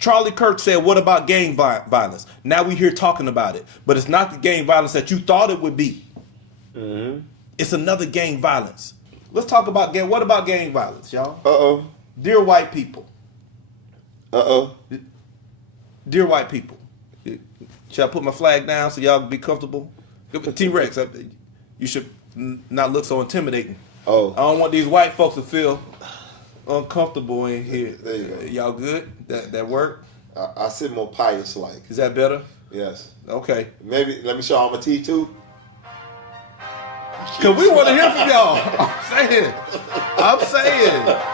Charlie Kirk said, what about gang violence? Now we here talking about it. But it's not the gang violence that you thought it would be. Mm-hmm. It's another gang violence. Let's talk about what about gang violence, y'all? Uh-oh. Dear white people. Uh-oh. Dear white people. Should I put my flag down so y'all can be comfortable? T-Rex, you should not look so intimidating. Oh. I don't want these white folks to feel uncomfortable in here. There you go. Y'all good? That work? I sit more pious like. Is that better? Yes. Okay. Maybe let me show all my teeth too. Cause we want to hear from y'all. I'm saying.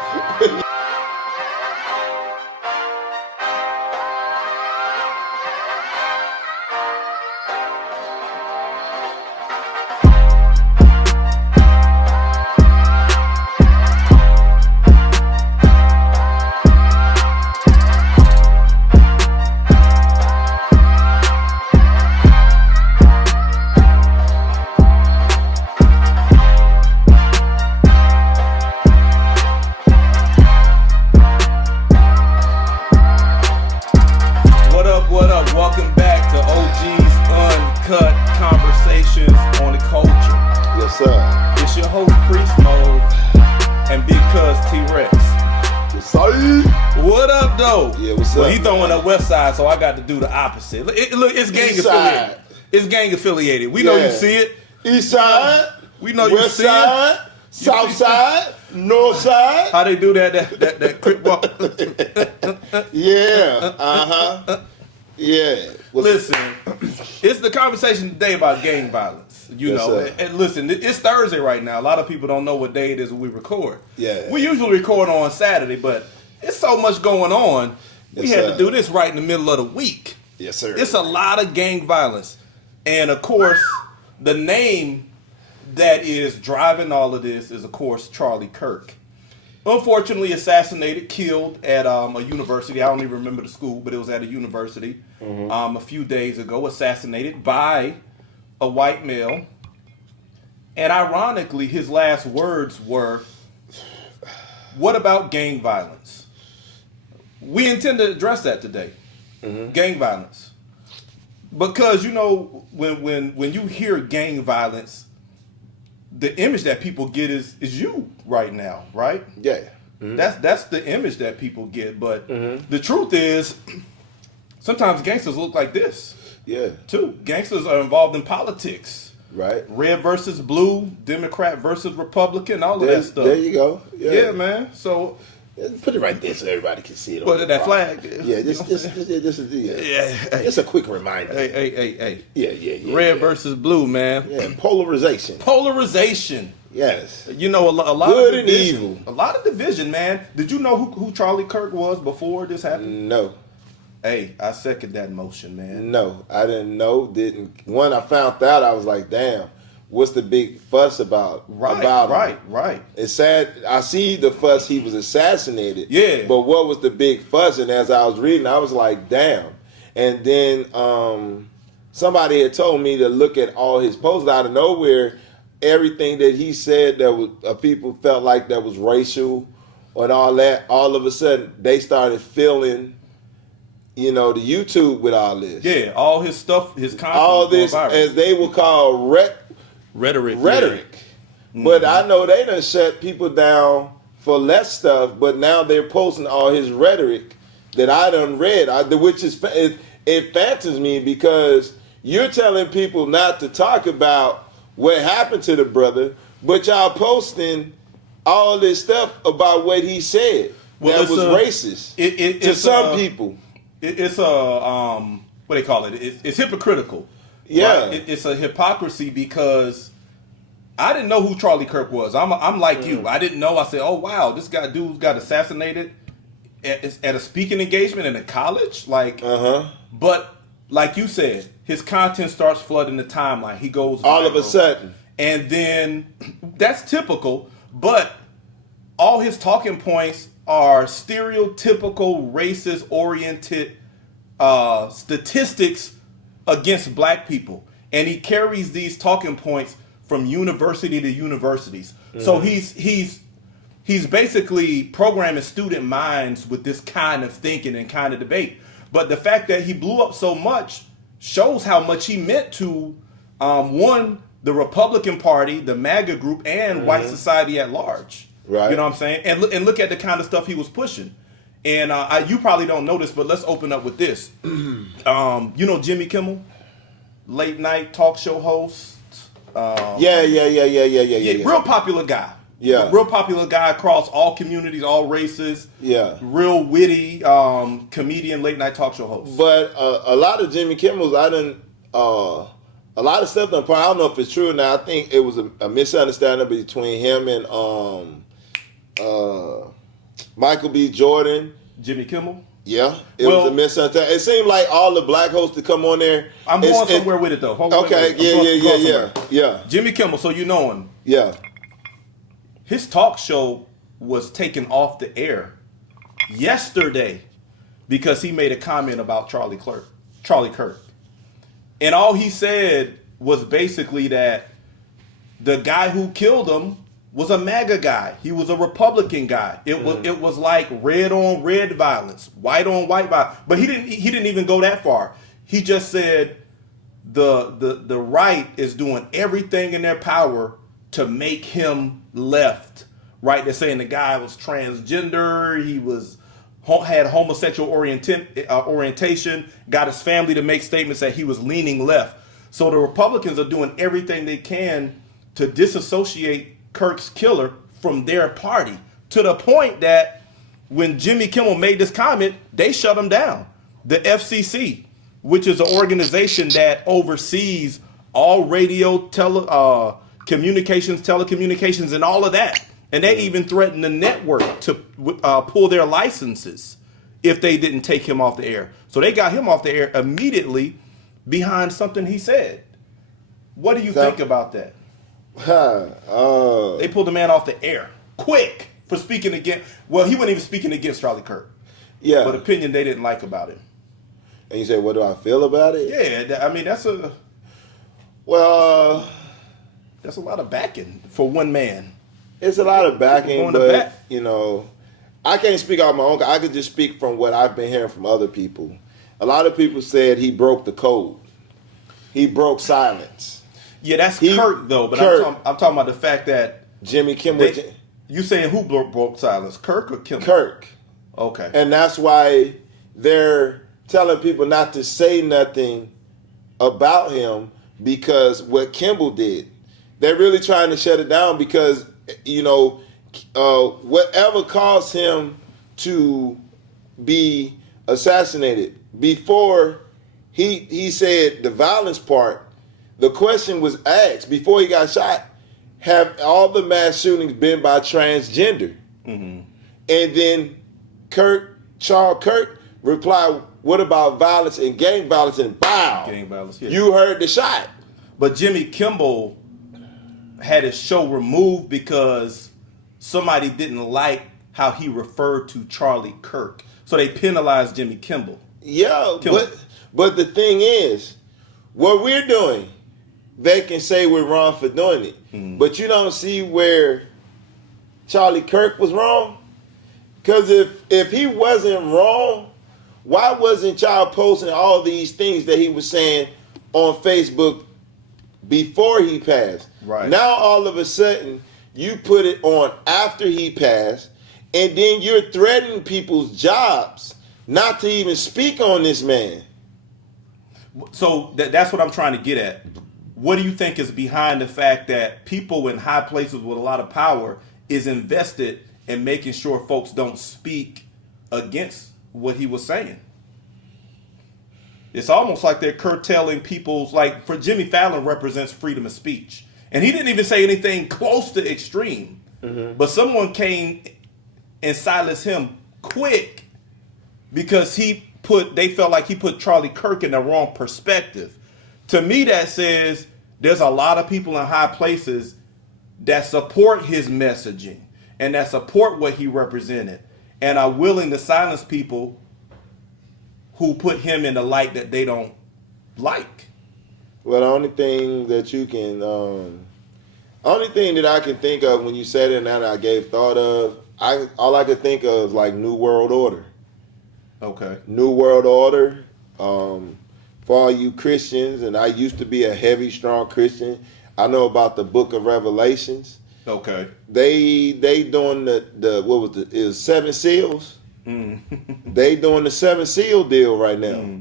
What up? Welcome back to OG's Uncut Conversations on the Culture. Yes, sir. It's your host, Priest Mode, and Big Cuz T-Rex. Yes, sir. What up, though? Yeah, what's up? Well, he throwing up West Side, so I got to do the opposite. Look, it's gang East affiliated. side. It's gang affiliated. We know you see it. East side. We know you West see side. it. South side. North side. How they do that crip walk? Yeah. Yeah. Listen, it's the conversation today about gang violence. You Yes, know, sir. and listen, it's Thursday right now. A lot of people don't know what day it is when we record. Yeah. We usually record on Saturday, but it's so much going on. We Yes, had sir. to do this right in the middle of the week. Yes, sir. It's a lot of gang violence. And of course, the name that is driving all of this is, of course, Charlie Kirk. Unfortunately assassinated, killed at a university. I don't even remember the school, but it was at a university a few days ago. Assassinated by a white male. And ironically, his last words were, what about gang violence? We intend to address that today. Gang violence. Because, you know, when you hear gang violence, the image that people get is you right now, right? Yeah. That's the image that people get. But the truth is, sometimes gangsters look like this. Yeah. Too. Gangsters are involved in politics. Right. Red versus blue, Democrat versus Republican, all of that stuff. There you go. Yeah, man. So put it right there so everybody can see it. What, that flag? Yeah, this it's a quick reminder. Hey. Yeah. Red versus blue, man. Yeah, polarization. Polarization. Yes. You know, a lot Good of and division. evil. A lot of division, man. Did you know who Charlie Kirk was before this happened? No. Hey, I second that motion, man. No, I didn't know. When I found out, I was like, damn, what's the big fuss about? Right. It's sad. I see the fuss, he was assassinated. Yeah. But what was the big fuss? And as I was reading, I was like, damn. And then somebody had told me to look at all his posts out of nowhere. Everything that he said that was people felt like that was racial and all that. All of a sudden, they started feeling, the YouTube with all this. Yeah, all his stuff, his content. All this, viral. as they would call rhetoric. Yeah. But I know they done shut people down for less stuff, but now they're posting all his rhetoric that I done read, which is, it phantoms me because you're telling people not to talk about what happened to the brother, but y'all posting all this stuff about what he said that was racist to some people. It's what they call it. It's hypocritical. Yeah, right? It's a hypocrisy because I didn't know who Charlie Kirk was. I'm like you. I didn't know. I said, oh wow, this dude got assassinated at a speaking engagement in a college. But like you said, his content starts flooding the timeline. He goes all viral. of a sudden, and then that's typical. But all his talking points are stereotypical, racist-oriented statistics against black people, and he carries these talking points from university to universities. So he's he's basically programming student minds with this kind of thinking and kind of debate. But the fact that he blew up so much shows how much he meant to one, the Republican Party, the MAGA group, and white society at large. Right. You know what I'm saying? And look at the kind of stuff he was pushing. And you probably don't know this, but let's open up with this. You know Jimmy Kimmel, late night talk show host. Yeah. Real popular guy. Yeah. Real popular guy across all communities, all races. Yeah. Real witty comedian, late night talk show host. But a lot of Jimmy Kimmel's, a lot of stuff. I don't know if it's true or not. I think it was a misunderstanding between him and Michael B. Jordan. Jimmy Kimmel? Yeah, it was a misunderstanding. It seemed like all the black hosts to come on there. I'm going somewhere with it though. Yeah. Jimmy Kimmel, so you know him. Yeah. His talk show was taken off the air yesterday because he made a comment about Charlie Kirk. And all he said was basically that the guy who killed him was a MAGA guy. He was a Republican guy. It was like red on red violence, white on white violence. But he didn't even go that far. He just said the right is doing everything in their power to make him left. Right? They're saying the guy was transgender. He had homosexual orientation. Got his family to make statements that he was leaning left. So the Republicans are doing everything they can to disassociate Kirk's killer from their party, to the point that when Jimmy Kimmel made this comment, they shut him down. The FCC, which is an organization that oversees all radio, telecommunications, and all of that. And they even threatened the network to pull their licenses if they didn't take him off the air. So they got him off the air immediately behind something he said. What do you think about that? They pulled the man off the air quick for speaking against. Well, he wasn't even speaking against Charlie Kirk. Yeah, but opinion they didn't like about him. And you say, what do I feel about it? Yeah, I mean that's a lot of backing for one man. It's a lot of backing, but you know, I can't speak out my own. I could just speak from what I've been hearing from other people. A lot of people said he broke the code. He broke silence. Yeah, that's Kirk though. But I'm talking about the fact that Jimmy Kimmel. You saying who broke silence, Kirk or Kimmel? Kirk. Okay. And that's why they're telling people not to say nothing about him because what Kimmel did. They're really trying to shut it down because, you know, whatever caused him to be assassinated, before he said the violence part, the question was asked before he got shot, have all the mass shootings been by transgender? Mm-hmm. And then Charles Kirk replied, what about violence and gang violence? And bow, gang violence, yeah. You heard the shot. But Jimmy Kimmel had his show removed because somebody didn't like how he referred to Charlie Kirk. So they penalized Jimmy Kimmel. Yeah, but the thing is, what we're doing, they can say we're wrong for doing it. Mm. But you don't see where Charlie Kirk was wrong? Because if he wasn't wrong, why wasn't y'all posting all these things that he was saying on Facebook before he passed? Right. Now all of a sudden you put it on after he passed, and then you're threatening people's jobs not to even speak on this man. So that's what I'm trying to get at. What do you think is behind the fact that people in high places with a lot of power is invested in making sure folks don't speak against what he was saying? It's almost like they're curtailing people's, like for Jimmy Fallon represents freedom of speech. And he didn't even say anything close to extreme. Mm-hmm. But someone came and silenced him quick because they felt like he put Charlie Kirk in the wrong perspective. To me, that says there's a lot of people in high places that support his messaging and that support what he represented and are willing to silence people who put him in the light that they don't like. Well, the only thing that I can think of when you said it and that I gave thought of, all I could think of is like New World Order. Okay. New World Order. For all you Christians, and I used to be a heavy, strong Christian. I know about the Book of Revelations. Okay. They doing the what was it? Is Seven Seals? They doing the Seven Seal deal right now.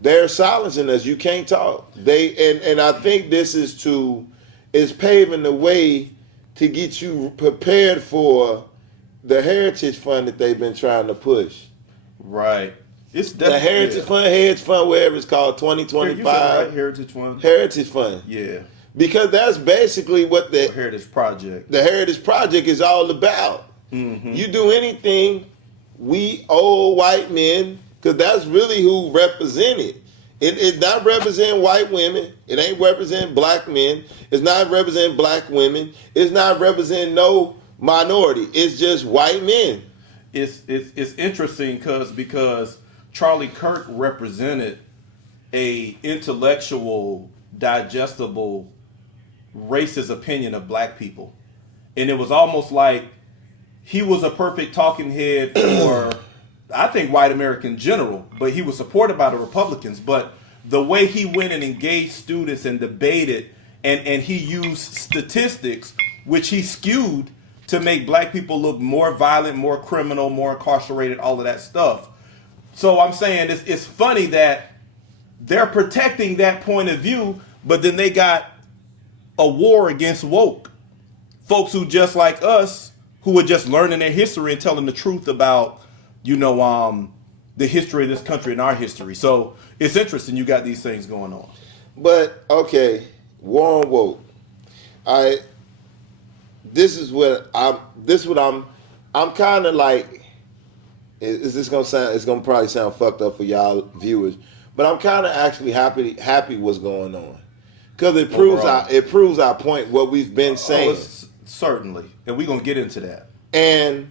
They're silencing us. You can't talk. And I think this is paving the way to get you prepared for the Heritage Fund that they've been trying to push. Right. It's The Heritage Fund, Hedge Fund, whatever it's called, 2025. Right? Heritage Fund. Heritage Fund. Yeah. Because that's basically what the Heritage Project. The Heritage Project is all about. You do anything, we old white men, because that's really who represented. It not represent white women. It ain't represent black men. It's not represent black women. It's not represent no minority. It's just white men. It's interesting because Charlie Kirk represented a intellectual, digestible, racist opinion of black people. And it was almost like he was a perfect talking head for, I think, white America in general, but he was supported by the Republicans. But the way he went and engaged students and debated, and he used statistics, which he skewed to make black people look more violent, more criminal, more incarcerated, all of that stuff. So I'm saying it's funny that they're protecting that point of view, but then they got a war against woke folks who just like us, who are just learning their history and telling the truth about, the history of this country and our history. So it's interesting you got these things going on. But okay, war on woke. I'm kind of like, is this gonna sound? It's gonna probably sound fucked up for y'all viewers, but I'm kind of actually happy what's going on, because it proves our point, what we've been saying. Certainly, and we're gonna get into that. And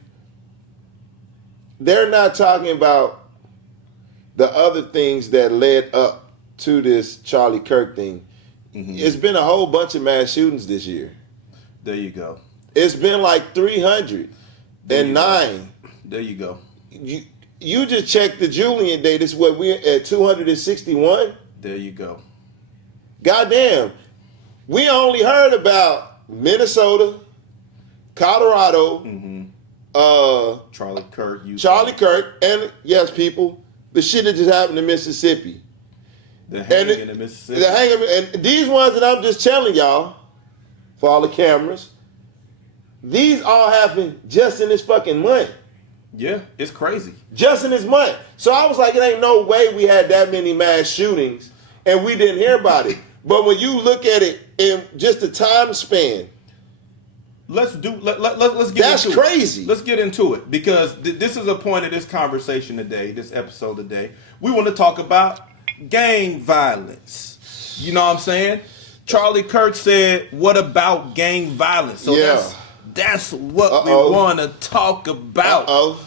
they're not talking about the other things that led up to this Charlie Kirk thing. It's been a whole bunch of mass shootings this year. There you go. It's been like 309. There you go. You just checked the Julian day. This is what we're at, 261. There you go. Goddamn. We only heard about Minnesota, Colorado, Charlie Kirk, and yes, people, the shit that just happened in Mississippi. The hanging in Mississippi. And these ones that I'm just telling y'all, for all the cameras, these all happened just in this fucking month. Yeah, it's crazy. Just in this month. So I was like, it ain't no way we had that many mass shootings and we didn't hear about it. But when you look at it in just the time span, let's get that's into crazy. Let's get into it, because this is a point of this conversation today, this episode today. We want to talk about gang violence. You know what I'm saying? Charlie Kirk said, "What about gang violence?" So that's what we want to talk about.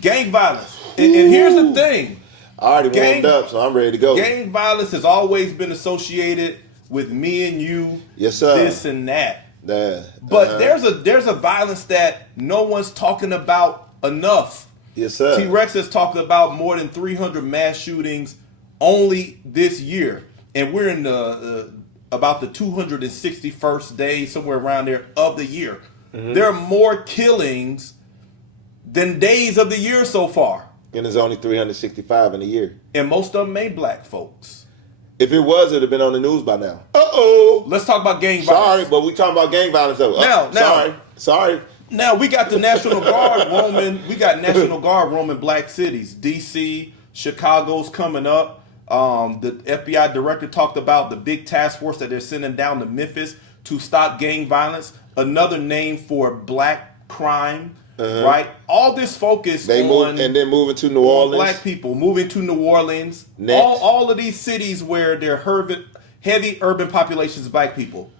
Gang violence. And here's the thing. I already warmed up, so I'm ready to go. Gang violence has always been associated with me and you, yes, sir, this and that. But there's a violence that no one's talking about enough. Yes, sir. T-Rex has talked about more than 300 mass shootings only this year. And we're in about the 261st day, somewhere around there, of the year. There are more killings than days of the year so far. And there's only 365 in a year. And most of them ain't black folks. If it was, it would have been on the news by now. Let's talk about gang violence. Sorry, but we talking about gang violence though. Sorry. Now we got the National Guard roaming. We got National Guard roaming black cities. D.C., Chicago's coming up. The FBI director talked about the big task force that they're sending down to Memphis to stop gang violence. Another name for black crime, right? All this focus on and then moving to New Orleans. Black people moving to New Orleans. All of these cities where there are heavy urban populations of black people.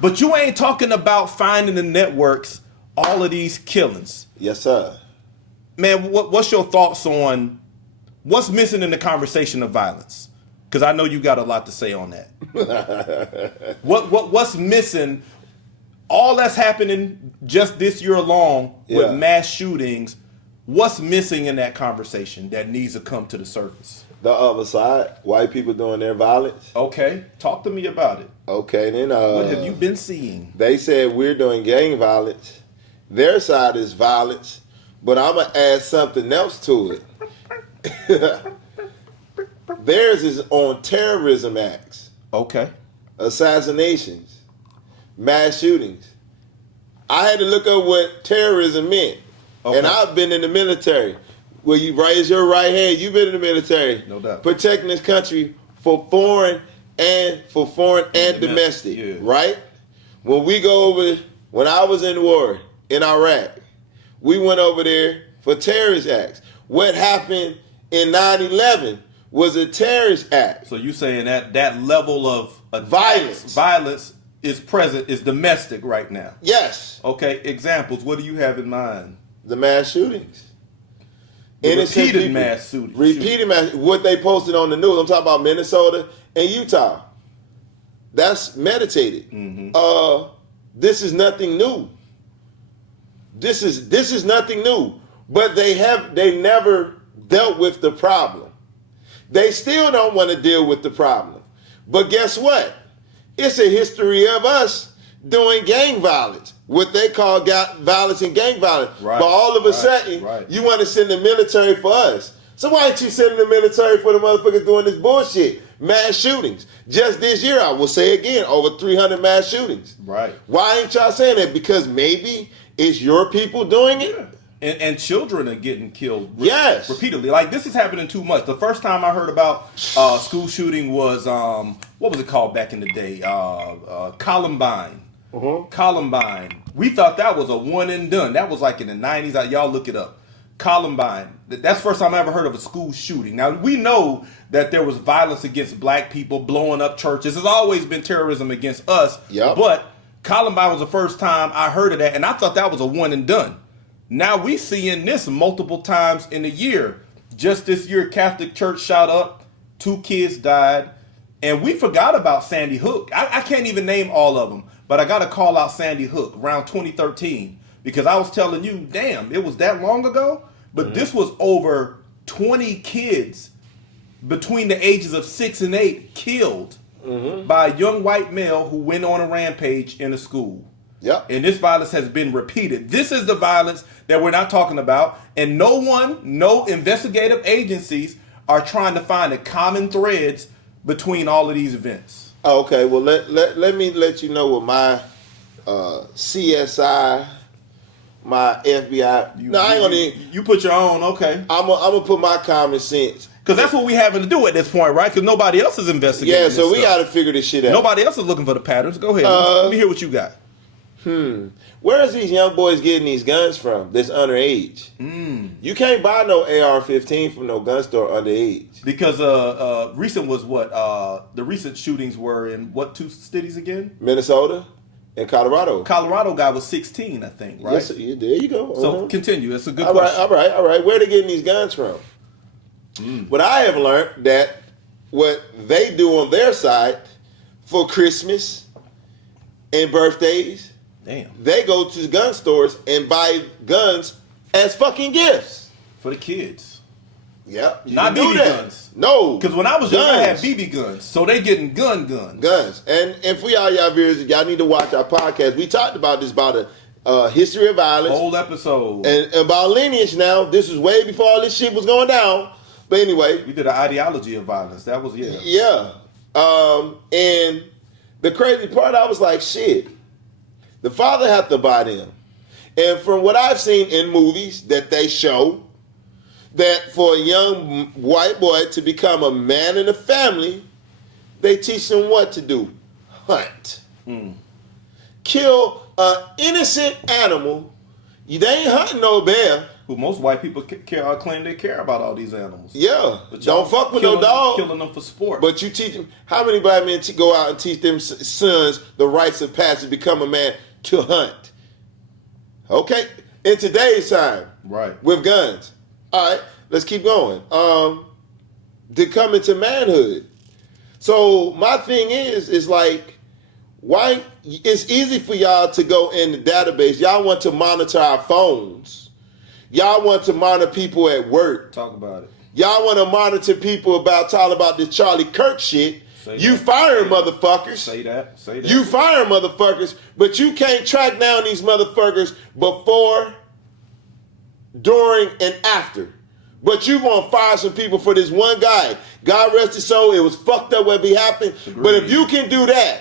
But you ain't talking about finding the networks, all of these killings. Yes, sir. Man, what's your thoughts on what's missing in the conversation of violence? Because I know you got a lot to say on that. What's missing? all that's happening just this year alone with Yeah. mass shootings. What's missing in that conversation that needs to come to the surface? The other side, white people doing their violence. Okay, talk to me about it. Okay, then What have you been seeing? they said we're doing gang violence. Their side is violence, but I'm gonna add something else to it. Theirs is on terrorism acts, Okay. assassinations, mass shootings. I had to look up what terrorism meant, Okay. and I've been in the military. Well, you raise your right hand. You've been in the military, No doubt. protecting this country for foreign and Domestic, domestic, yeah. right? When I was in war in Iraq, we went over there for terrorist acts. What happened in 9/11 was a terrorist act. So you saying that level of Violence. violence is present, is domestic right now. Yes, Okay, examples. What do you have in mind? the mass shootings. The Innocent repeated people. mass shooting. Repeated mass. What they posted on the news. I'm talking about Minnesota and Utah. That's meditated. Mm-hmm. This is nothing new. This is nothing new. But they never dealt with the problem. They still don't want to deal with the problem. But guess what? It's a history of us doing gang violence. What they call violence and gang violence. Right, But all of a right, sudden, right. you want to send the military for us. So why ain't you sending the military for the motherfuckers doing this bullshit? Mass shootings. Just this year, I will say again, over 300 mass shootings. Right. Why ain't y'all saying that? Because maybe it's your people doing it? And children are getting killed Yes. repeatedly. Like, this is happening too much. The first time I heard about school shooting was, what was it called back in the day? Columbine. Columbine. We thought that was a one and done. That was like in the 90s. Y'all look it up. Columbine. That's the first time I ever heard of a school shooting. Now, we know that there was violence against black people, blowing up churches. There's always been terrorism against us. Yep. But Columbine was the first time I heard of that, and I thought that was a one and done. Now we seeing this multiple times in a year. Just this year, Catholic Church shot up, 2 kids died, and we forgot about Sandy Hook. I can't even name all of them, but I got to call out Sandy Hook around 2013 because I was telling you, damn, it was that long ago, but this was over 20 kids between the ages of 6 and 8 killed by a young white male who went on a rampage in a school. Yep. And this violence has been repeated. This is the violence that we're not talking about. And no investigative agencies are trying to find the common threads between all of these events. Okay, well, let me let you know what my CSI, my FBI. You put your own, okay. I'm gonna put my common sense. Because that's what we having to do at this point, right? Because nobody else is investigating. Yeah, so this we stuff. got to figure this shit out. Nobody else is looking for the patterns. Go ahead. Let me hear what you got. Where is these young boys getting these guns from that's underage? You can't buy no AR-15 from no gun store underage. Because recent was what? The recent shootings were in what 2 cities again? Minnesota and Colorado. Colorado guy was 16, I think, right? Yes, there you go. So continue. It's a good All right, question. all right. Where they getting these guns from? What I have learned that what they do on their side for Christmas and birthdays, Damn. they go to gun stores and buy guns as fucking gifts. For the kids. Yep. you Not can do BB that. guns. No. Because when I was young, I had Guns. BB guns. So they getting guns. Guns. And for y'all viewers, y'all need to watch our podcast. We talked about this, about a history of violence. Whole episode. And about lineage now. This was way before all this shit was going down. But anyway. We did an ideology of violence. That was, yeah. Yeah. And the crazy part, I was like, shit. The father had to buy them. And from what I've seen in movies that they show, that for a young white boy to become a man in the family, they teach them what to do. Hunt. Kill an innocent animal. They ain't hunting no bear. Who most white people claim they care about all these animals. Yeah. But y'all Don't fuck with no dog. Killing them for sport. But you teach them. How many black men go out and teach them sons the rites of passage to become a man to hunt? Okay. In today's time. Right. With guns. All right. Let's keep going. To come into manhood. So my thing is like, why it's easy for y'all to go in the database. Y'all want to monitor our phones. Y'all want to monitor people at work. Talk about it. Y'all want to monitor people about talking about this Charlie Kirk shit. You firing motherfuckers. Say that. You firing motherfuckers, but you can't track down these motherfuckers before, during, and after. But you gonna fire some people for this one guy. God rest his soul. It was fucked up what be happening. Agreed. But if you can do that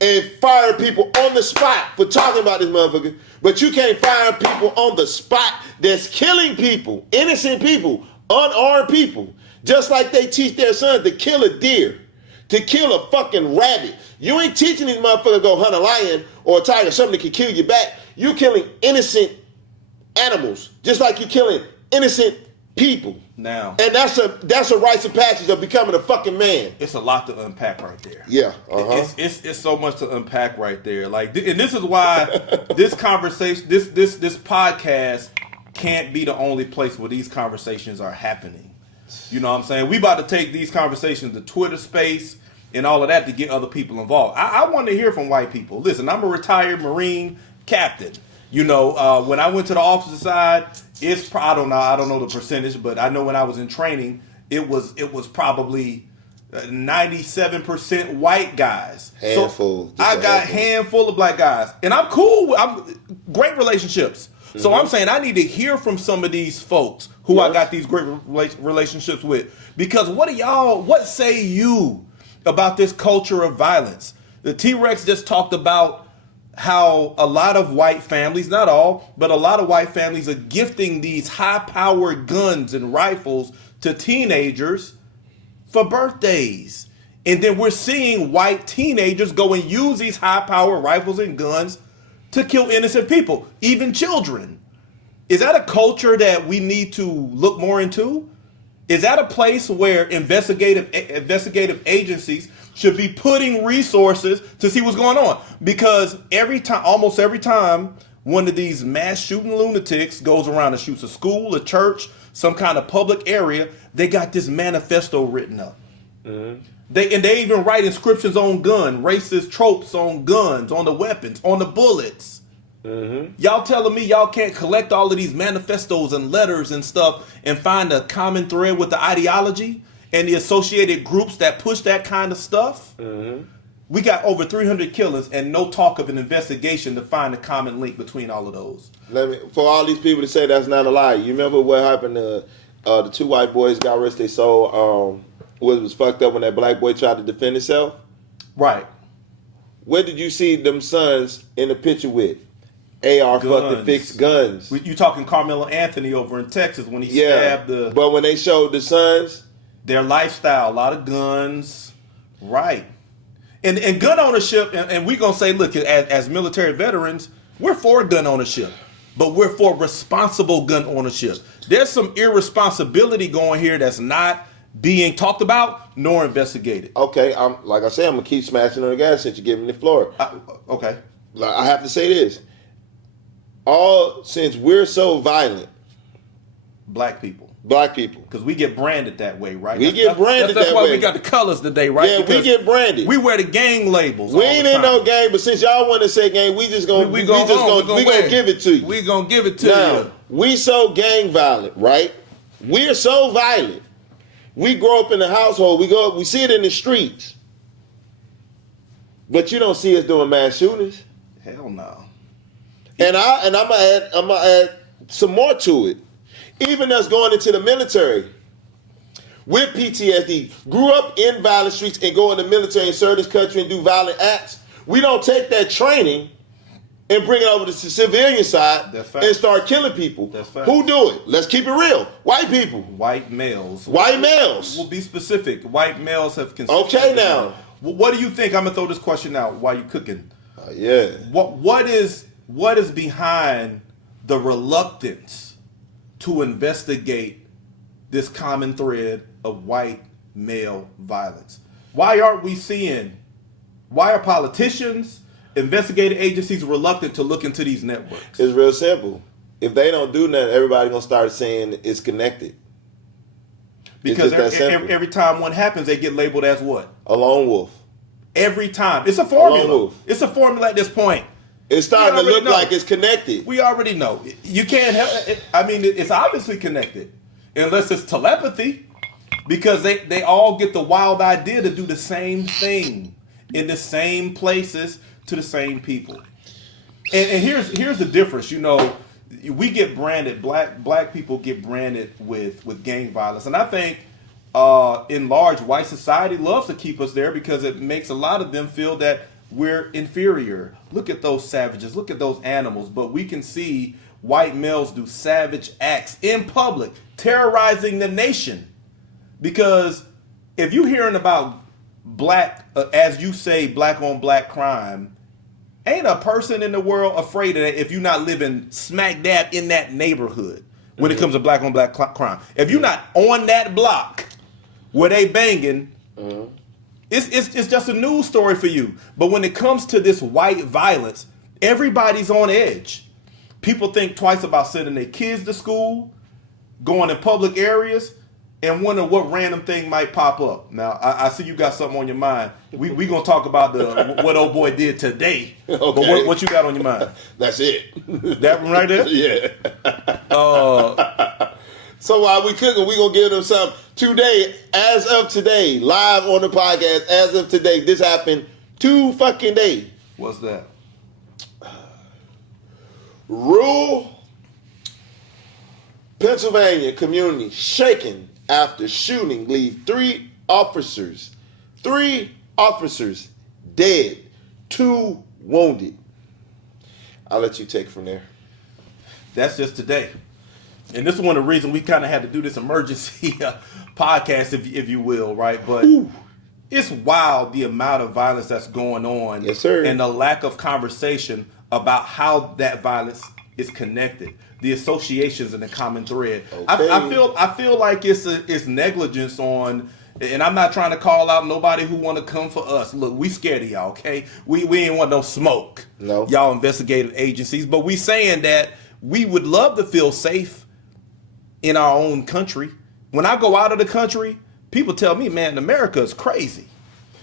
and fire people on the spot for talking about this motherfucker, but you can't fire people on the spot that's killing people, innocent people, unarmed people, just like they teach their sons to kill a deer, to kill a fucking rabbit. You ain't teaching these motherfuckers to go hunt a lion or a tiger, something that can kill you back. You killing innocent animals, just like you killing innocent people. Now, and that's a rites of passage of becoming a fucking man. It's a lot to unpack right there. Yeah, it's so much to unpack right there. Like, and this is why this conversation, this podcast, can't be the only place where these conversations are happening. You know what I'm saying? We about to take these conversations to Twitter Space and all of that to get other people involved. I want to hear from white people. Listen, I'm a retired Marine captain. You know, when I went to the officer side, I don't know the percentage, but I know when I was in training, it was probably 97% white guys. Handful. So I got handful of black guys, and I'm cool. I'm great relationships. Mm-hmm. So I'm saying I need to hear from some of these folks who I got these great relationships with, because what say you about this culture of violence? The T-Rex just talked about how a lot of white families, not all, but a lot of white families are gifting these high-powered guns and rifles to teenagers for birthdays. And then we're seeing white teenagers go and use these high-powered rifles and guns to kill innocent people, even children. Is that a culture that we need to look more into? Is that a place where investigative agencies should be putting resources to see what's going on? Because almost every time one of these mass shooting lunatics goes around and shoots a school, a church, some kind of public area, they got this manifesto written up. Mm-hmm. They even write inscriptions on gun, racist tropes on guns, on the weapons, on the bullets. Mm-hmm. Y'all telling me y'all can't collect all of these manifestos and letters and stuff and find a common thread with the ideology and the associated groups that push that kind of stuff? Mm-hmm. We got over 300 killings and no talk of an investigation to find a common link between all of those. For all these people to say that's not a lie, you remember what happened to the two white boys got arrested? They sold was fucked up when that black boy tried to defend himself? Right. What did you see them sons in the picture with? AR fucking fixed guns. You talking Carmelo Anthony over in Texas when he stabbed the... But when they showed the sons... Their lifestyle, a lot of guns. Right. And gun ownership, and we're going to say, look, as military veterans, we're for gun ownership. But we're for responsible gun ownership. There's some irresponsibility going here that's not being talked about nor investigated. Okay, like I said, I'm going to keep smashing on the gas since you're giving me the floor. Okay. I have to say this. Since we're so violent, black people, because we get branded that way, right? That's why we got the colors today, right? Yeah, we get branded. We wear the gang labels. We ain't in no gang, but since y'all want to say gang, we gonna give it to you. We gonna give it to you. We so gang violent, right? We're so violent. We grow up in the household. We see it in the streets, but you don't see us doing mass shootings. Hell no. And I'm gonna add some more to it. Even us going into the military with PTSD, grew up in violent streets and go in the military and serve this country and do violent acts. We don't take that training and bring it over to the civilian side and start killing people. Who do it? Let's keep it real. White people. White males. White males. We'll be specific. White males have Okay, now. What do you think? I'm gonna throw this question out while you're cooking. Yeah. What is behind the reluctance to investigate this common thread of white male violence? Why are politicians, investigative agencies reluctant to look into these networks? It's real simple. If they don't do nothing, everybody's gonna start saying it's connected. Because every time one happens, they get labeled as what? A lone wolf. every time. It's a Lone formula. wolf. It's a formula at this point. It's starting to already look know. like it's connected. We already know. You can't help it. I mean, it's obviously connected. Unless it's telepathy. Because they all get the wild idea to do the same thing in the same places to the same people. And here's the difference. You know, we get branded, black people get branded with gang violence. And I think in large, white society loves to keep us there because it makes a lot of them feel that we're inferior. Look at those savages. Look at those animals. But we can see white males do savage acts in public, terrorizing the nation. Because if you're hearing about black, as you say, black on black crime, ain't a person in the world afraid of that if you're not living smack dab in that neighborhood when it comes to black on black crime. If you're not on that block where they banging, it's just a news story for you. But when it comes to this white violence, everybody's on edge. People think twice about sending their kids to school, going in public areas, and wonder what random thing might pop up. Now, I see you got something on your mind. We going to talk about what old boy did today. Okay. But what you got on your mind? That's it. That one right there? Yeah. So while we cooking, we going to give them some. Today, as of today, live on the podcast, as of today, this happened 2 fucking days. What's that? Rural Pennsylvania community shaken after shooting leave 3 officers dead, 2 wounded. I'll let you take from there. That's just today. And this is one of the reasons we kind of had to do this emergency podcast, if you will, right? But it's wild the amount of violence that's going on. Yes, sir. And the lack of conversation about how that violence is connected. The associations and the common thread. Okay. I feel like it's negligence on, and I'm not trying to call out nobody who want to come for us. Look, we scared of y'all, okay? We ain't want no smoke. No. Y'all investigative agencies, but we saying that we would love to feel safe in our own country. When I go out of the country, people tell me, man, America is crazy.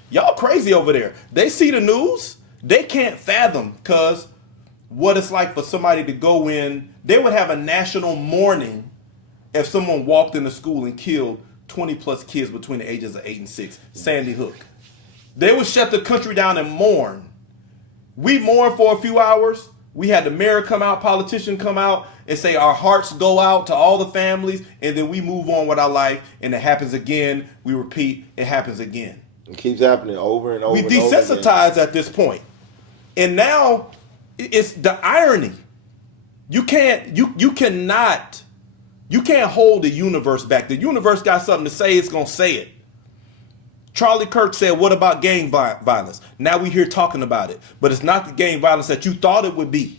Y'all crazy over there. They see the news, they can't fathom because what it's like for somebody to go in. They would have a national mourning if someone walked into school and killed 20 plus kids between the ages of 8 and 6. Sandy Hook. They would shut the country down and mourn. We mourn for a few hours. We had the mayor come out, politician come out and say our hearts go out to all the families, and then we move on with our life, and it happens again. We repeat, it happens again. It keeps happening over and over. We desensitized at this point. And now it's the irony. You can't hold the universe back. The universe got something to say, it's gonna say it. Charlie Kirk said, what about gang violence? Now we here talking about it. But it's not the gang violence that you thought it would be.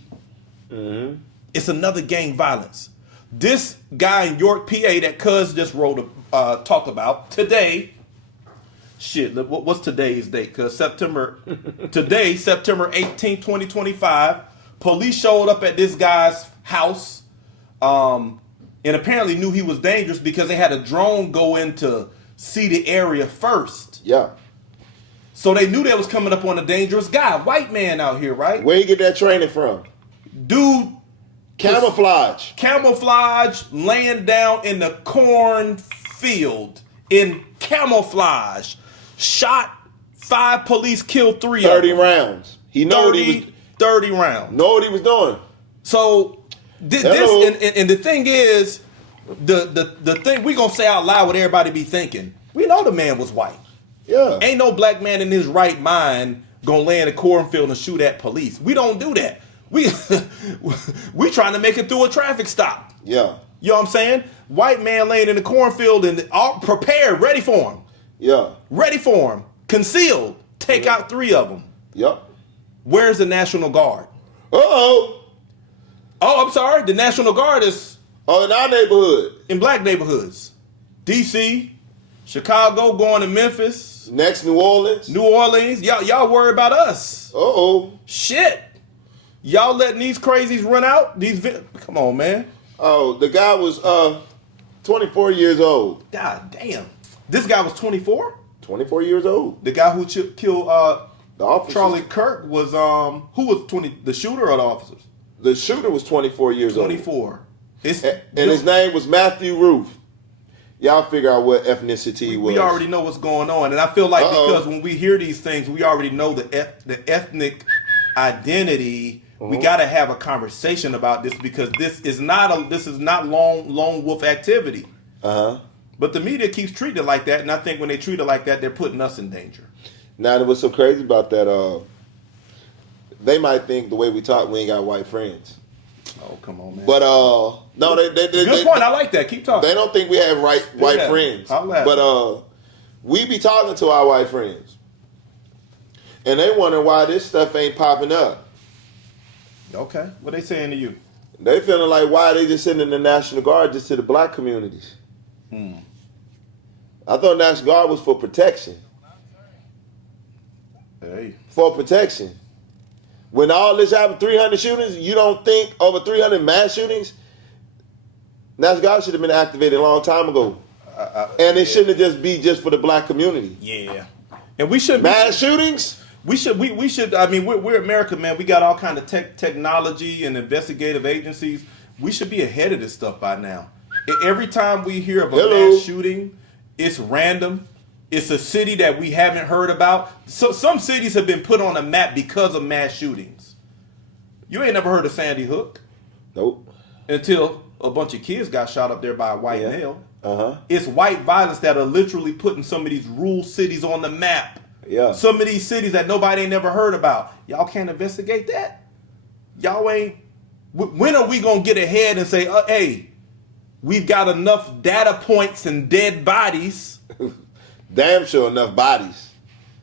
Mm-hmm. It's another gang violence. This guy in York, PA that Cuz just talked about today. Shit, what's today's date? Because September 18, 2025, police showed up at this guy's house and apparently knew he was dangerous because they had a drone go in to see the area first. Yeah. So they knew they was coming up on a dangerous guy. White man out here, right? Where you get that training from? Dude. Camouflage, laying down in the cornfield in camouflage. Shot 5 police, killed 3 of them. 30 rounds. He know 30 rounds. Know what he was doing. So and the thing is, the thing we gonna say out loud what everybody be thinking. We know the man was white. Yeah. Ain't no black man in his right mind gonna lay in a cornfield and shoot at police. We don't do that. We trying to make it through a traffic stop. Yeah. You know what I'm saying? White man laying in the cornfield and all prepared, ready for him. Yeah. Ready for him. Concealed. Take out 3 of them. Yep. Where's the National Guard? Uh-oh. Oh, I'm sorry. The National Guard is... Oh, in our neighborhood. In black neighborhoods. D.C., Chicago, going to Memphis. Next, New Orleans. Y'all worry about us. Uh-oh. Shit. Y'all letting these crazies run out? Come on, man. Oh, the guy was 24 years old. God damn. This guy was 24? 24 years old. The guy who killed The officers, Charlie Kirk was who was 20? The shooter or the officers? The shooter was 24 years 24. old. And his name was Matthew Roof. Y'all figure out what ethnicity he was. We already know what's going on, and I feel like because when we hear these things, we already know the ethnic identity. We got to have a conversation about this because this is not lone wolf activity. But the media keeps treating it like that, and I think when they treat it like that, they're putting us in danger. Now, what's so crazy about that? They might think the way we talk, we ain't got white friends. Oh, come on, man. But no, they good point. I like that. Keep talking. They don't think we have white friends. But we be talking to our white friends, and they wonder why this stuff ain't popping up. Okay, what they saying to you? They feeling like why they just sending the National Guard just to the black communities. I thought National Guard was for protection. Hey, for protection. When all this happened, 300 shootings, you don't think over 300 mass shootings? National Guard should have been activated a long time ago. And it shouldn't have just for the black community. Yeah. And we should mass shootings? We should. I mean, we're America, man. We got all kind of technology and investigative agencies. We should be ahead of this stuff by now. Every time we hear of a mass shooting, it's random. It's a city that we haven't heard about. So some cities have been put on a map because of mass shootings. You ain't never heard of Sandy Hook. Nope. Until a bunch of kids got shot up there by a white male. It's white violence that are literally putting some of these rural cities on the map. Yeah. Some of these cities that nobody ain't never heard about. Y'all can't investigate that? Y'all ain't. When are we going to get ahead and say, hey, we've got enough data points and dead bodies. Damn sure enough bodies.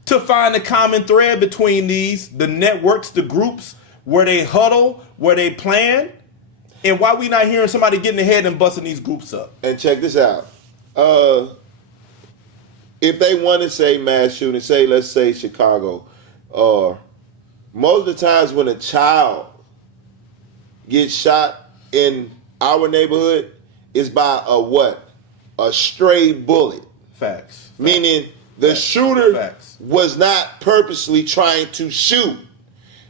To find a common thread between the networks, the groups, where they huddle, where they plan, and why we not hearing somebody getting ahead and busting these groups up. And check this out. If they want to say mass shooting, let's say Chicago, most of the times when a child gets shot in our neighborhood, it's by a stray bullet. Facts. Meaning the shooter was not purposely trying to shoot.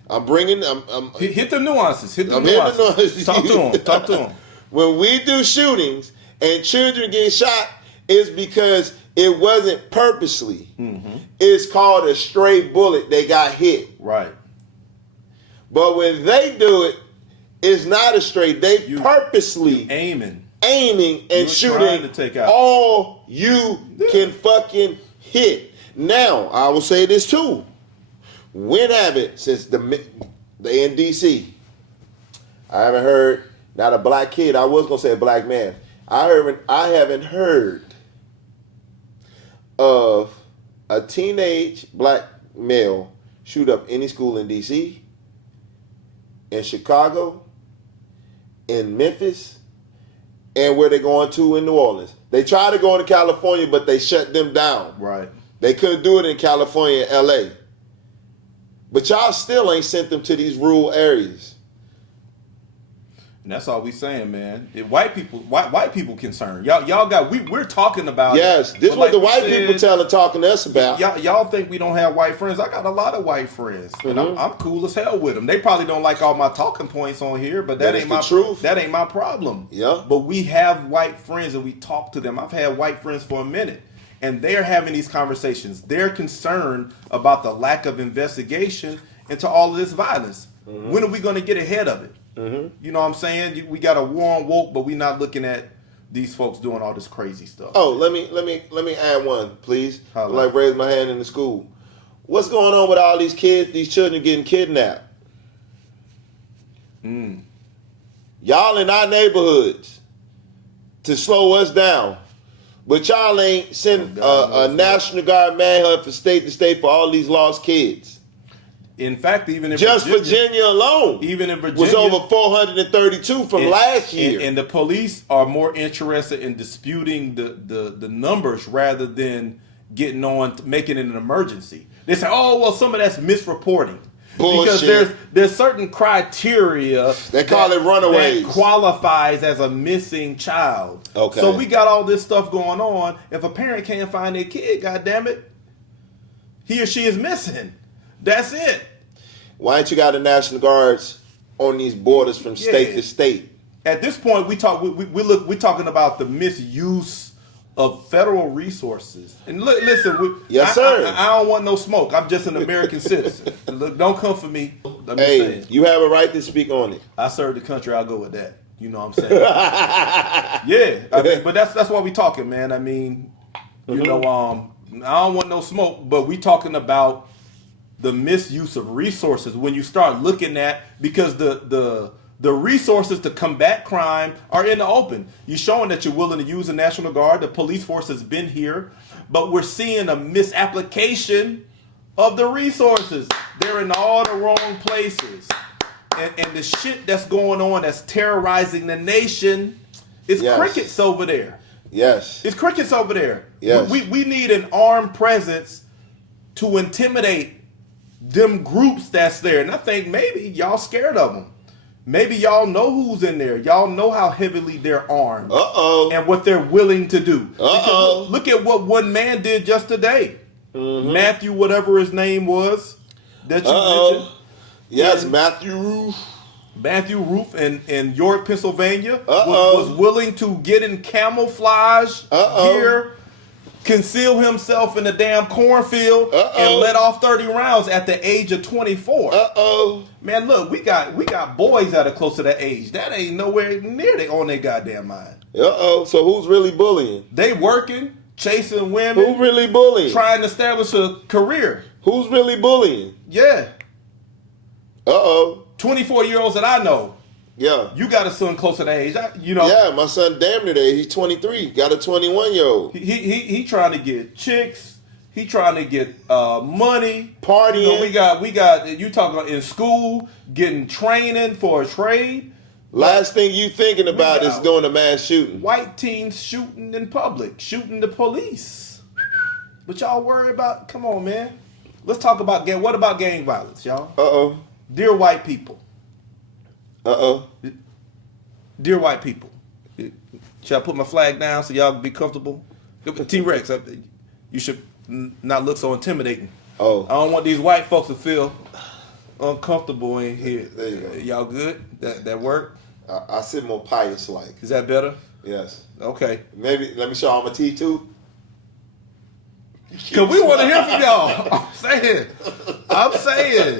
Hit the nuances. Talk to him. When we do shootings and children get shot, it's because it wasn't purposely. It's called a stray bullet. They got hit. Right. But when they do it, it's not a stray. They purposely aiming and shooting to take out all you can fucking hit. Now, I will say this too. When have it since the in DC? I haven't heard, not a black kid, I was going to say a black man. I haven't heard of a teenage black male shoot up any school in DC, in Chicago, in Memphis, and where they're going to in New Orleans. They tried to go into California, but they shut them down. Right. They couldn't do it in California and LA. But y'all still ain't sent them to these rural areas. And that's all we saying, man. White people concerned. Y'all got we're talking about. Yes, this is what the white people talking to us about. Y'all think we don't have white friends? I got a lot of white friends, and I'm cool as hell with them. They probably don't like all my talking points on here, but that ain't my truth. That ain't my problem. Yeah. But we have white friends, and we talk to them. I've had white friends for a minute, and they're having these conversations. They're concerned about the lack of investigation into all of this violence. When are we going to get ahead of it? You know what I'm saying? We got a war on woke, but we're not looking at these folks doing all this crazy stuff. Oh, let me add one, please. Like raise my hand in the school. What's going on with all these kids, these children getting kidnapped? Y'all in our neighborhoods to slow us down. But y'all ain't sent a National Guard manhunt from state to state for all these lost kids. In fact, even in Virginia alone, was over 432 from last year. And the police are more interested in disputing the numbers rather than getting on making it an emergency. They say, "Oh, well, some of that's misreporting." Bullshit. Because there's certain criteria they call it runaways that qualifies as a missing child. Okay. So we got all this stuff going on. If a parent can't find their kid, goddamn it, he or she is missing. That's it. Why ain't you got the National Guards on these borders from state to state? At this point, we're talking about the misuse of federal resources. And listen, yes, sir. I don't want no smoke. I'm just an American citizen. Look, don't come for me. Hey, you have a right to speak on it. I serve the country. I'll go with that. You know what I'm saying? Yeah, I mean, but that's why we talking, man. I mean, you know, I don't want no smoke, but we talking about the misuse of resources. When you start looking at, because the resources to combat crime are in the open. You're showing that you're willing to use the National Guard. The police force has been here, but we're seeing a misapplication of the resources. They're in all the wrong places. And the shit that's going on that's terrorizing the nation is crickets over there. Yes. It's crickets over there. Yes. We need an armed presence to intimidate them groups that's there. And I think maybe y'all scared of them. Maybe y'all know who's in there. Y'all know how heavily they're armed. And what they're willing to do. Look at what one man did just today. Matthew, whatever his name was, that you mentioned. Yes, Matthew Roof. Matthew Roof in York, Pennsylvania, was willing to get in camouflage gear, conceal himself in the damn cornfield, and let off 30 rounds at the age of 24. Man, look, we got boys that are close to that age. That ain't nowhere near on their goddamn mind. So who's really bullying? They working, chasing women. Who really bullying? Trying to establish a career. Who's really bullying? Yeah. 24-year-olds that I know. Yeah. You got a son close to that age. Yeah, my son damn near there. He's 23. Got a 21-year-old. He trying to get chicks. He trying to get money. Partying. We got you talking about in school, getting training for a trade. Last thing you thinking about is doing a mass shooting. White teens shooting in public, shooting the police. But y'all worry about, come on, man. Let's talk about what about gang violence, y'all? Dear white people. Dear white people. Should I put my flag down so y'all be comfortable? T-Rex, you should not look so intimidating. I don't want these white folks to feel uncomfortable in here. There you go. Y'all good? That work? I sit more pious like. Is that better? Yes. Okay. Maybe let me show y'all my teeth too. Cause we want to hear from y'all. I'm saying,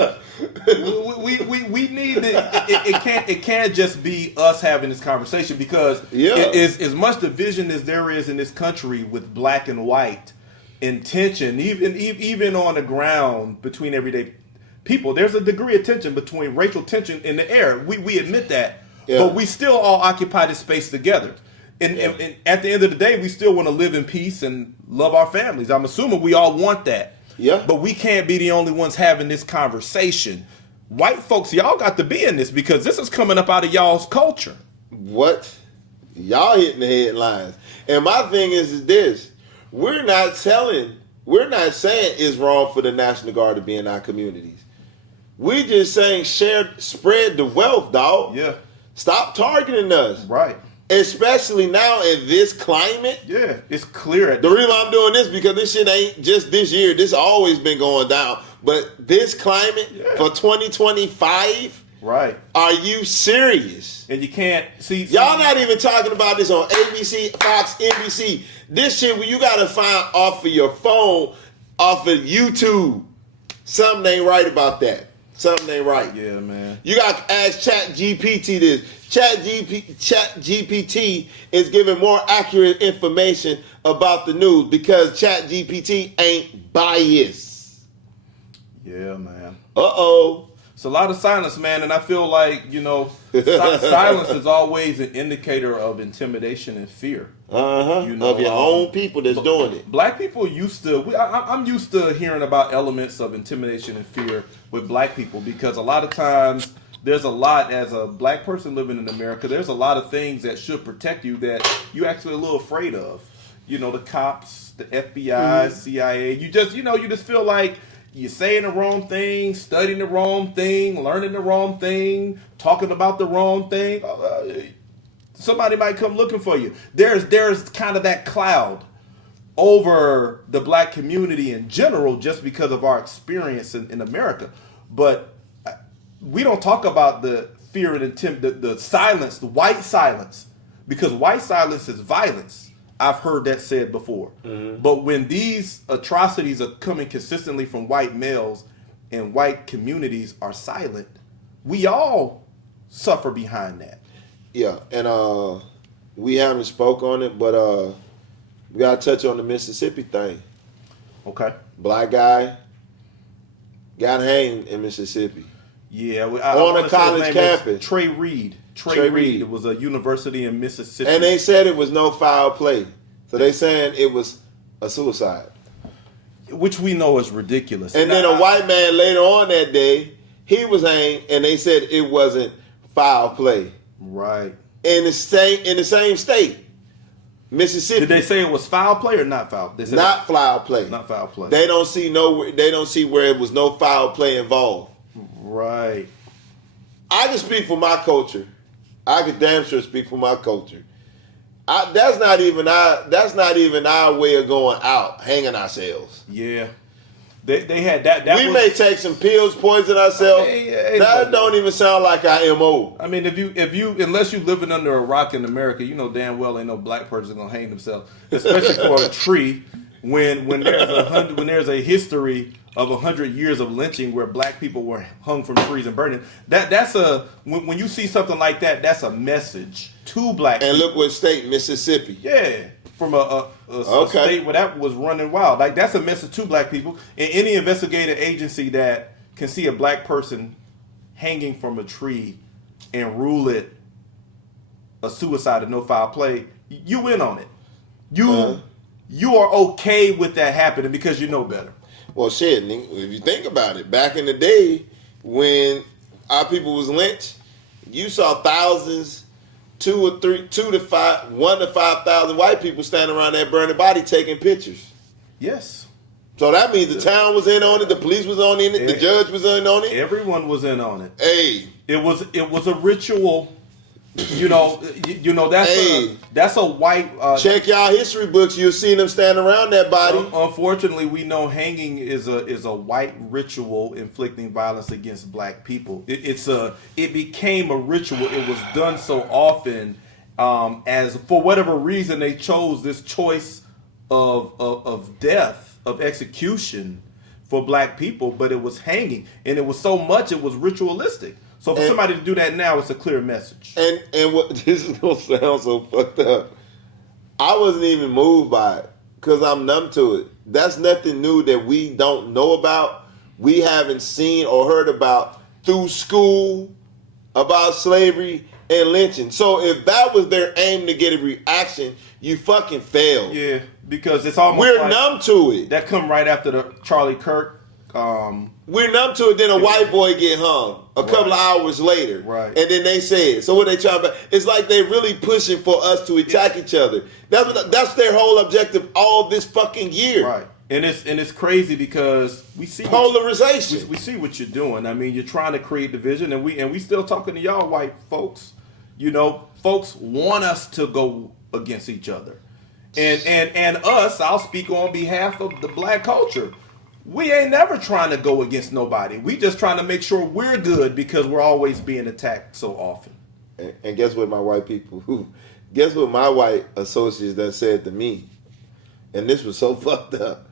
we need it. It can't just be us having this conversation because it is as much division as there is in this country with black and white intention, even on the ground between everyday people. There's a degree of tension between racial tension in the air. We admit that, but we still all occupy this space together. And at the end of the day, we still want to live in peace and love our families. I'm assuming we all want that. Yeah. But we can't be the only ones having this conversation. White folks, y'all got to be in this because this is coming up out of y'all's culture. What? Y'all hitting the headlines. And my thing is this. We're not saying it's wrong for the National Guard to be in our communities. We just saying spread the wealth, dog. Yeah. Stop targeting us. Right. Especially now in this climate. Yeah, it's clear. The reason I'm doing this because this shit ain't just this year. This always been going down. But this climate for 2025. Right. Are you serious? And you can't see. Y'all not even talking about this on ABC, Fox, NBC. This shit where you gotta find off of your phone, off of YouTube. Something ain't right about that. Something ain't right. Yeah, man. You got to ask ChatGPT this. ChatGPT is giving more accurate information about the news because ChatGPT ain't biased. Yeah, man. It's a lot of silence, man, and I feel like, silence is always an indicator of intimidation and fear. Of your own people that's doing it. Black people I'm used to hearing about elements of intimidation and fear with black people because a lot of times there's a lot, as a black person living in America, there's a lot of things that should protect you that you actually a little afraid of. The cops, the FBI, CIA. You just feel like you're saying the wrong thing, studying the wrong thing, learning the wrong thing, talking about the wrong thing. Somebody might come looking for you. There's kind of that cloud over the black community in general just because of our experience in America. But we don't talk about the fear and the silence, the white silence, because white silence is violence. I've heard that said before. Mm-hmm. But when these atrocities are coming consistently from white males and white communities are silent, we all suffer behind that. Yeah, and we haven't spoke on it, but we gotta touch on the Mississippi thing. Okay. Black guy got hanged in Mississippi. Yeah, on a college campus. Trey Reed. Trey Reed. It was a university in Mississippi. And they said it was no foul play. So they saying it was a suicide. Which we know is ridiculous. And then a white man later on that day, he was hanged, and they said it wasn't foul play. Right. In the same state, Mississippi. Did they say it was foul play or not foul? They said not foul play. Not foul play. They don't see where it was no foul play involved. Right. I can speak for my culture. I could damn sure speak for my culture. That's not even our way of going out, hanging ourselves. Yeah. They had that we may take some pills, poison ourselves. That don't even sound like our MO. I mean, if you unless you living under a rock in America, you know damn well ain't no black person gonna hang themselves, especially for a tree. When there's a history of 100 years of lynching where black people were hung from trees and burned. When you see something like that, that's a message to black people. And look what state, Mississippi. Yeah. From a state where that was running wild. Like, that's a message to black people. And any investigative agency that can see a black person hanging from a tree and rule it a suicide and no foul play, you in on it. You are okay with that happening because you know better. Well, shit, if you think about it, back in the day when our people was lynched, you saw thousands, 1 to 5,000 white people standing around that burning body taking pictures. Yes. So that means the town was in on it, the police was on it, the judge was in on it. Everyone was in on it. Hey, it was a ritual. You know that's a white. Check y'all history books. You'll see them standing around that body. Unfortunately, we know hanging is a white ritual inflicting violence against black people. It became a ritual. It was done so often, as for whatever reason they chose this choice of death, of execution for black people. But it was hanging, and it was so much. It was ritualistic. So for somebody to do that now, it's a clear message. And what this is gonna sound so fucked up. I wasn't even moved by it because I'm numb to it. That's nothing new that we don't know about. We haven't seen or heard about through school about slavery and lynching. So if that was their aim to get a reaction, you fucking failed. Yeah, because it's almost we're numb to it. That come right after the Charlie Kirk. We're numb to it. Then a white boy get hung a couple of hours later, right? And then they say it. So what they trying to? It's like they really pushing for us to attack each other. That's their whole objective all this fucking year, right? And it's crazy because we see polarization. We see what you're doing. I mean, you're trying to create division, and we still talking to y'all white folks. You know, folks want us to go against each other, and us. I'll speak on behalf of the black culture. We ain't never trying to go against nobody. We just trying to make sure we're good because we're always being attacked so often. And guess what, my white people? Guess what my white associates that said to me? And this was so fucked up.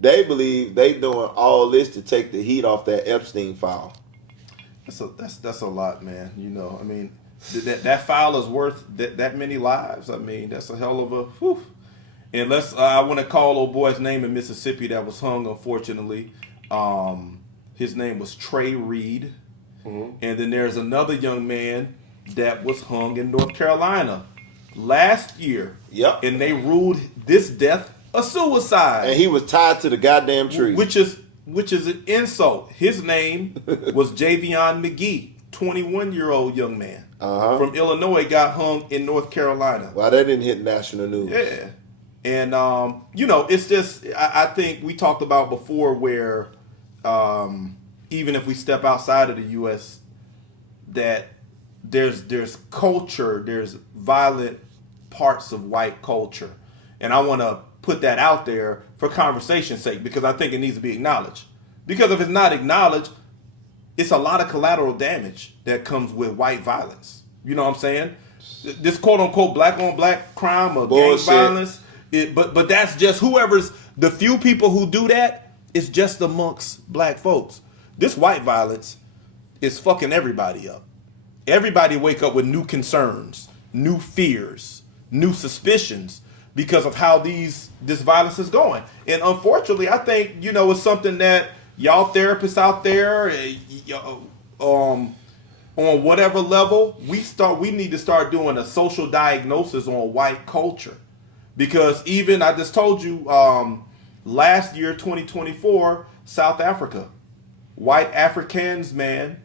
They believe they doing all this to take the heat off that Epstein file. That's a lot, man. You know, I mean, that file is worth that many lives. I mean, that's a hell of a. Whew. And I want to call old boy's name in Mississippi that was hung, unfortunately. His name was Trey Reed. Mm-hmm. And then there's another young man that was hung in North Carolina last year. Yep. And they ruled this death a suicide. And he was tied to the goddamn tree. Which is an insult. His name was Javion McGee, 21-year-old young man from Illinois, got hung in North Carolina. Wow, that didn't hit national news. Yeah. And, you know, it's just, I think we talked about before where even if we step outside of the U.S., that there's culture, there's violent parts of white culture. And I want to put that out there for conversation's sake because I think it needs to be acknowledged. Because if it's not acknowledged, it's a lot of collateral damage that comes with white violence. You know what I'm saying? This quote unquote black on black crime or Bullshit. gang violence. But that's just whoever's the few people who do that. It's just amongst black folks. This white violence is fucking everybody up. Everybody wake up with new concerns, new fears, new suspicions because of how this violence is going. And unfortunately, I think, it's something that y'all therapists out there, on whatever level, we need to start doing a social diagnosis on white culture. Because even, I just told you, last year, 2024, South Africa, white Africans, man,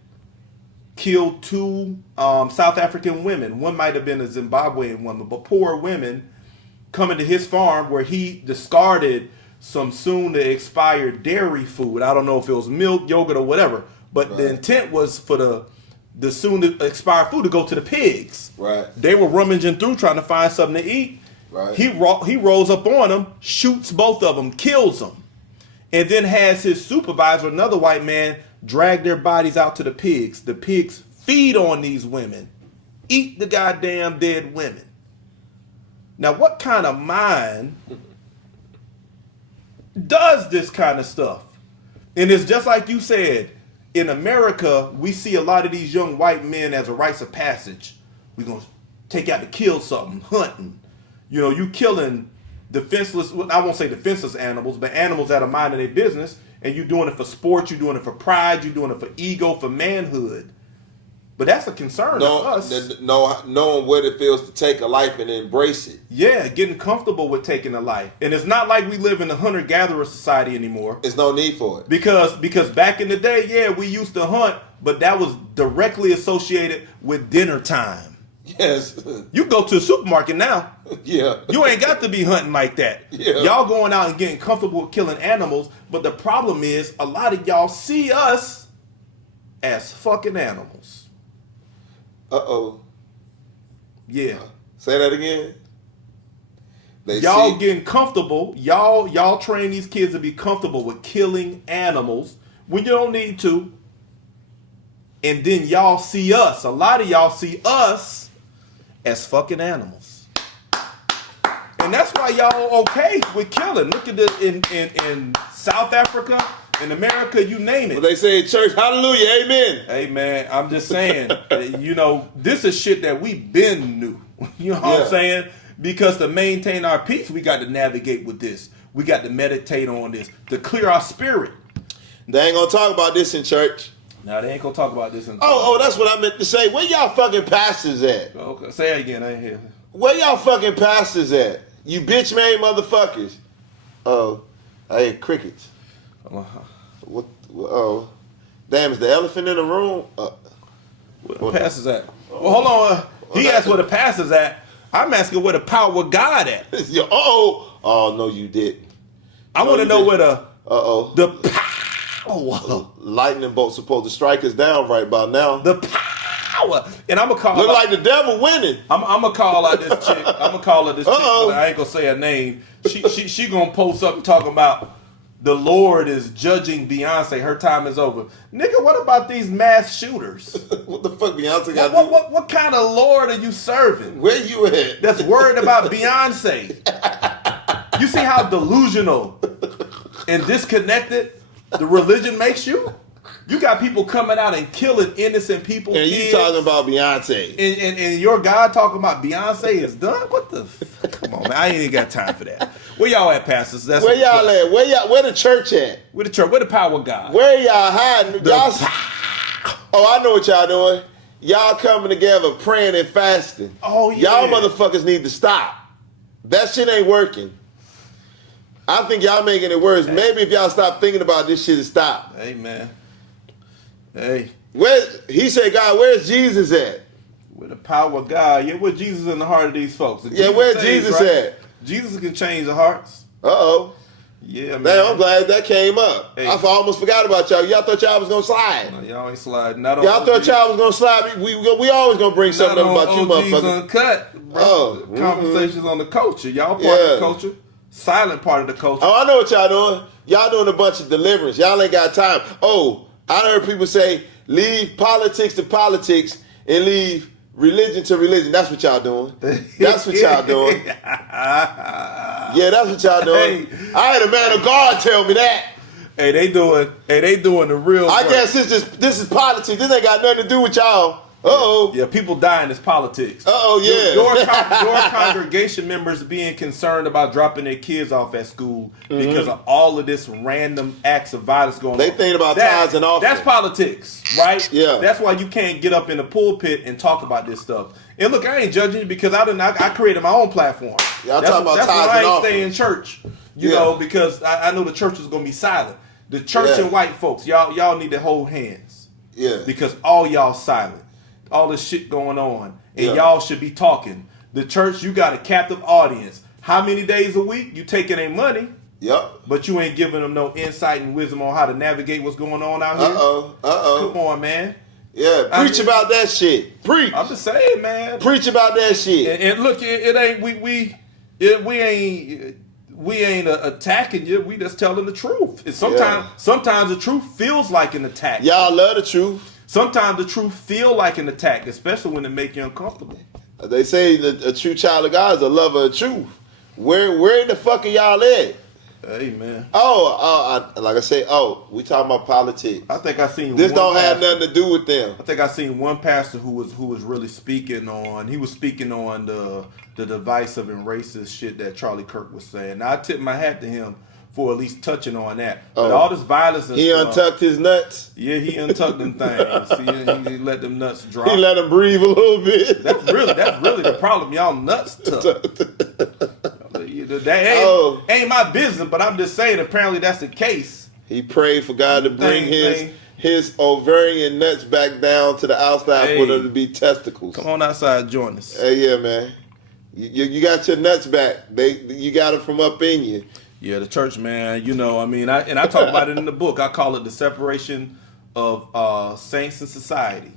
killed 2 South African women. One might have been a Zimbabwean woman, but poor women coming to his farm where he discarded some soon-to-expire dairy food. I don't know if it was milk, yogurt, or whatever, but right. The intent was for the soon-to-expire food to go to the pigs. Right. They were rummaging through trying to find something to eat. Right. He rolls up on them, shoots both of them, kills them, and then has his supervisor, another white man, drag their bodies out to the pigs. The pigs feed on these women, eat the goddamn dead women. Now, what kind of mind does this kind of stuff? And it's just like you said, in America, we see a lot of these young white men as a rites of passage. We're going to take out to kill something, hunting. You killing defenseless, I won't say defenseless animals, but animals that are minding their business, and you're doing it for sport, you're doing it for pride, you're doing it for ego, for manhood. But that's a concern of us. Knowing what it feels to take a life and embrace it. Yeah, getting comfortable with taking a life. And it's not like we live in a hunter-gatherer society anymore. There's no need for it. Because back in the day, yeah, we used to hunt, but that was directly associated with dinner time. Yes. You go to a supermarket now. Yeah. You ain't got to be hunting like that. Yeah. Y'all going out and getting comfortable with killing animals, but the problem is a lot of y'all see us as fucking animals. Uh-oh. Yeah. Say that again. Y'all getting comfortable. Y'all train these kids to be comfortable with killing animals when you don't need to. And then y'all see us. A lot of y'all see us as fucking animals. And that's why y'all okay with killing. Look at this in South Africa, in America, you name it. Well, they say in church, hallelujah, amen. Hey, man, I'm just saying, this is shit that we been knew. You know what I'm saying? Because to maintain our peace, we got to navigate with this. We got to meditate on this to clear our spirit. They ain't going to talk about this in church. Now, they ain't going to talk about this in Oh, that's what I meant to say. Where y'all fucking pastors at? Okay, say it again. I ain't hear. Where y'all fucking pastors at? You bitch made motherfuckers. Oh, I hear crickets. What? Oh, damn! Is the elephant in the room? Where the pastor's at? Well, hold on. He asked where the pastor's at. I'm asking where the power of God at. Oh no, you didn't. I want to know where the power. Lightning bolt's supposed to strike us down right about now. The power. And I'm gonna call. Look like the devil winning. I'm gonna call out this chick. I'm gonna call her this chick. But I ain't gonna say her name. She gonna post something talking about the Lord is judging Beyonce. Her time is over. Nigga, what about these mass shooters? What the fuck Beyonce got? What kind of Lord are you serving? Where you at? That's worried about Beyonce. You see how delusional and disconnected the religion makes you? You got people coming out and killing innocent people. And you talking about Beyonce. And your God talking about Beyonce is done? What the come on, man. I ain't even got time for that. Where y'all at, pastors? Where y'all at? Where the church at? Where the church? Where the power of God? Where y'all hiding? I know what y'all doing. Y'all coming together praying and fasting. Oh, yeah. Y'all motherfuckers need to stop. That shit ain't working. I think y'all making it worse. Maybe if y'all stop thinking about this shit, it stop. Hey, man. Hey. He said, God, where's Jesus at? With the power of God. Yeah, where Jesus in the heart of these folks. Where's Jesus at? Jesus can change the hearts. Uh-oh. Yeah, man. Damn, I'm glad that came up. Hey. I almost forgot about y'all. Y'all thought y'all was going to slide. No, y'all ain't sliding. Y'all thought y'all was going to slide. We always going to bring something up about you OG's motherfuckers. Uncut, bro. Oh. Conversations on the culture. Y'all part of the culture. silent part of the culture. Oh, I know what y'all doing. Y'all doing a bunch of deliverance. Y'all ain't got time. Oh, I heard people say, leave politics to politics and leave religion to religion. That's what y'all doing. That's what y'all doing. Yeah, that's what y'all doing. Hey. I had a man of God tell me that. Hey, they doing the real I work. guess this is politics. This ain't got nothing to do with y'all. Uh-oh. Yeah, people dying is politics. Uh-oh, yeah. Your congregation members being concerned about dropping their kids off at school because of all of this random acts of violence going on. They thinking about tithes and offerings. That's politics, right? Yeah. That's why you can't get up in the pulpit and talk about this stuff. And look, I ain't judging you because I created my own platform. Y'all that's talking about that's tithes why I and ain't stay offerings. in church, you know, because I know the church is going to be silent. The church and white folks, y'all need to hold hands. Yeah. Because all y'all silent. All this shit going on, and y'all should be talking. The church, you got a captive audience. How many days a week you taking their money? Yep. But you ain't giving them no insight and wisdom on how to navigate what's going on out here. Come on, man. Yeah, preach about that shit. Preach. I'm just saying, man. Preach about that shit. And look, it ain't we ain't attacking you. We just telling the truth. And sometimes the truth feels like an attack. Y'all love the truth. Sometimes the truth feel like an attack, especially when it make you uncomfortable. They say that a true child of God is a lover of truth. Where the fuck are y'all at? Hey, man. Like I say, we talking about politics. I think I seen this one don't have pastor, nothing to do with them. I think I seen one pastor who was really speaking on. He was speaking on the divisive and racist shit that Charlie Kirk was saying. Now, I tip my hat to him for at least touching on that. But all this violence and he stuff, untucked his nuts. Yeah, he untucked them things. He let them nuts drop. He let them breathe a little bit. That's really the problem. Y'all nuts tucked. That ain't my business, but I'm just saying apparently that's the case. He prayed for God to bring his ovarian nuts back down to the outside for them to be testicles. Come on outside, join us. Hey, yeah, man. You got your nuts back. You got them from up in you. Yeah, the church, man. You know, I mean, I talk about it in the book. I call it the separation of saints and society.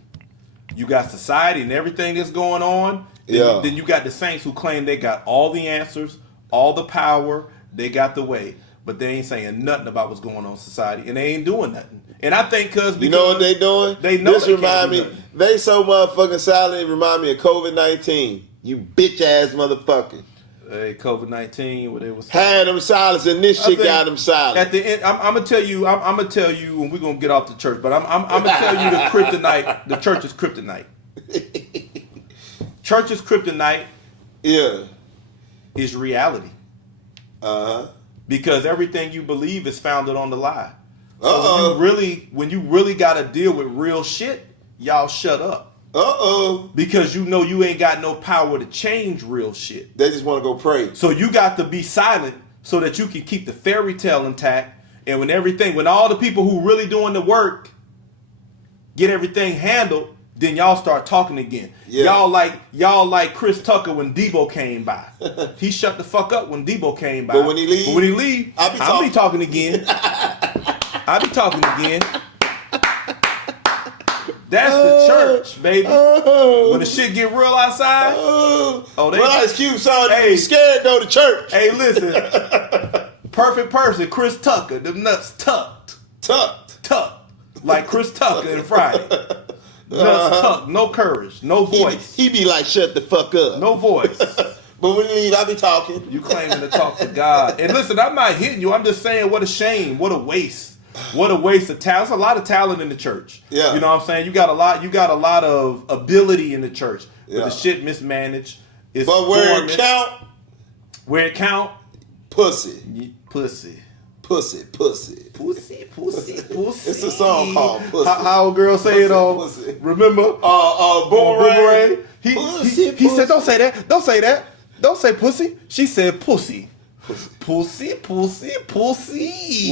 You got society and everything that's going on. Then you got the saints who claim they got all the answers, all the power, they got the way, but they ain't saying nothing about what's going on in society, and they ain't doing nothing. And I think because you know what they doing? They know this they remind me. nothing. They so motherfucking silent. It remind me of COVID-19. You bitch ass motherfucker. Hey, COVID-19, what it was. Had them silent, and this shit got them silent. At the end, I'm gonna tell you, and we're gonna get off the church, but I'm gonna tell you the kryptonite. The church is kryptonite. Church's kryptonite. Yeah. Is reality. Because everything you believe is founded on the lie. So when you really got to deal with real shit, y'all shut up. Because you know you ain't got no power to change real shit. They just want to go pray. So you got to be silent so that you can keep the fairy tale intact. And when all the people who really doing the work get everything handled, then y'all start talking again. Yeah. Y'all like Chris Tucker when Debo came by. He shut the fuck up when Debo came by. But when he leave, I'll be talking again. I'll be talking again. That's the church, baby. When the shit get real outside. Well, Ice Cube son, hey, scared go to church. Hey, listen. Perfect person, Chris Tucker. Them nuts tucked. Like Chris Tucker in Friday. Nuts tucked. No courage. No voice. He be like, shut the fuck up. No voice. But when you leave, I be talking. You claiming to talk to God. And listen, I'm not hitting you. I'm just saying what a shame. What a waste. What a waste of talent. There's a lot of talent in the church. Yeah. You know what I'm saying? You got a lot of ability in the church. But the shit mismanaged. But where it count, pussy. Pussy. It's a song called Pussy. How old girl say it on? Pussy. Remember? Boomerang. He said, don't say that. Don't say that. Don't say pussy. She said pussy. Pussy.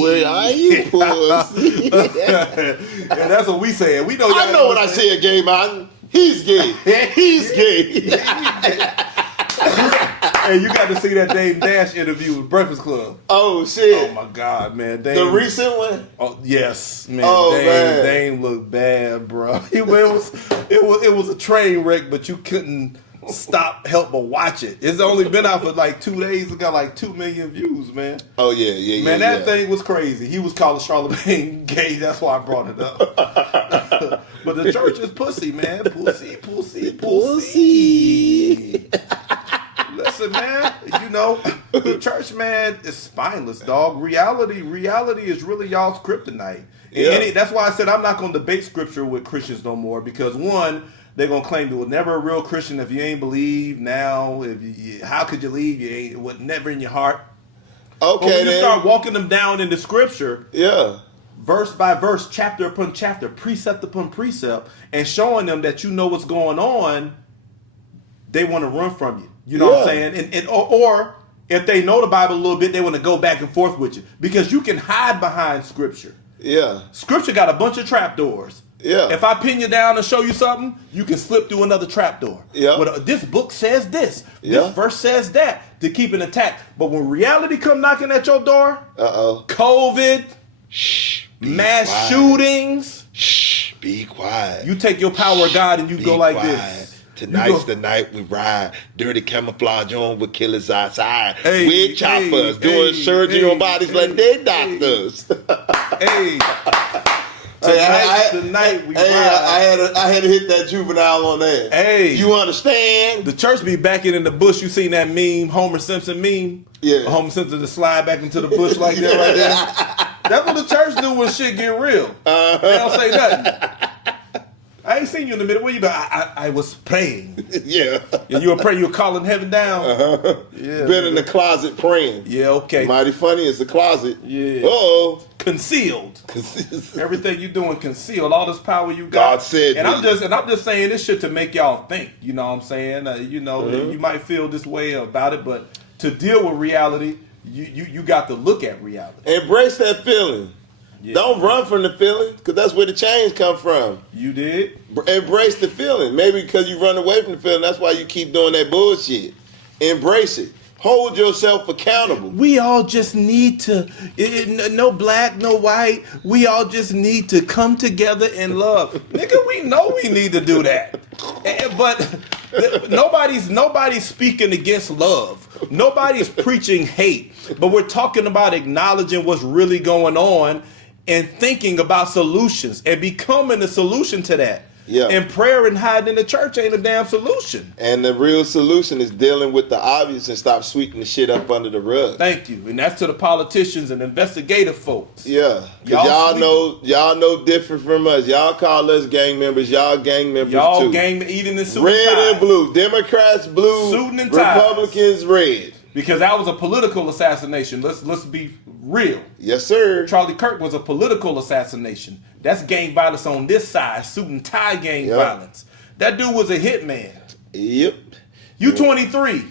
Where are you, pussy? And that's what we said. We know. I know what I said, gay man. He's gay. He's gay. Hey, you got to see that Dame Dash interview with Breakfast Club. Oh shit! Oh my God, man! Dame, the recent one? Oh yes, man. Oh man, Dame looked bad, bro. It was a train wreck, but you couldn't stop help but watch it. It's only been out for like 2 days. It got like 2 million views, man. Oh yeah. Man, that thing was crazy. He was calling Charlemagne gay. That's why I brought it up. But the church is pussy, man. Pussy. Listen, man. You know, the church, man, is spineless, dog. Reality is really y'all's kryptonite. And that's why I said I'm not going to debate scripture with Christians no more, because one, they're going to claim you were never a real Christian if you ain't believe. Now, how could you leave? You ain't, was never in your heart. Okay, but when you start walking them down into scripture, verse by verse, chapter upon chapter, precept upon precept, and showing them that you know what's going on, they want to run from you. You know what I'm saying? Or if they know the Bible a little bit, they want to go back and forth with you, because you can hide behind scripture. Yeah. Scripture got a bunch of trapdoors. Yeah. If I pin you down and show you something, you can slip through another trapdoor. Yeah. But this book says this. This verse says that, to keep it intact. But when reality come knocking at your door, COVID, mass shootings, be quiet. You take your power of God and you go like this. Tonight's the night we ride. Dirty camouflage on with killers outside. Wig choppers doing surgery on bodies like they doctors. Tonight's the night we ride. I had to hit that juvenile on there. Hey, you understand? The church be backing in the bush. You seen that meme, Homer Simpson meme? Yeah. Homer Simpson to slide back into the bush like that right there. That's what the church do when shit get real. They don't say nothing. I ain't seen you in the middle. Where you been? I was praying. Yeah. You were praying. You were calling heaven down. Yeah. Been in the closet praying. Yeah. Okay. Mighty funny is the closet. Yeah. Concealed. Everything you doing concealed. All this power you got. God said. And I'm just saying this shit to make y'all think. You know what I'm saying? You might feel this way about it, but to deal with reality, you got to look at reality. Embrace that feeling. Yeah. Don't run from the feeling, because that's where the change come from. You did? Embrace the feeling. Maybe because you run away from the feeling, that's why you keep doing that bullshit. Embrace it. Hold yourself accountable. We all just need to, no black, no white, we all just need to come together in love. Nigga, we know we need to do that. But nobody's speaking against love. Nobody's preaching hate. But we're talking about acknowledging what's really going on and thinking about solutions and becoming a solution to that. Yeah. And prayer and hiding in the church ain't a damn solution. And the real solution is dealing with the obvious and stop sweeping the shit up under the rug. Thank you. And that's to the politicians and investigative folks. Yeah. Because y'all know different from us. Y'all call us gang members. Y'all gang members too. Gang eating in suit red and ties. And blue. Democrats blue. Suiting and ties. Republicans red. Because that was a political assassination. Let's be real. Yes, sir. Charlie Kirk was a political assassination. That's gang violence on this side, suit and tie gang violence. That dude was a hitman. Yep. You 23.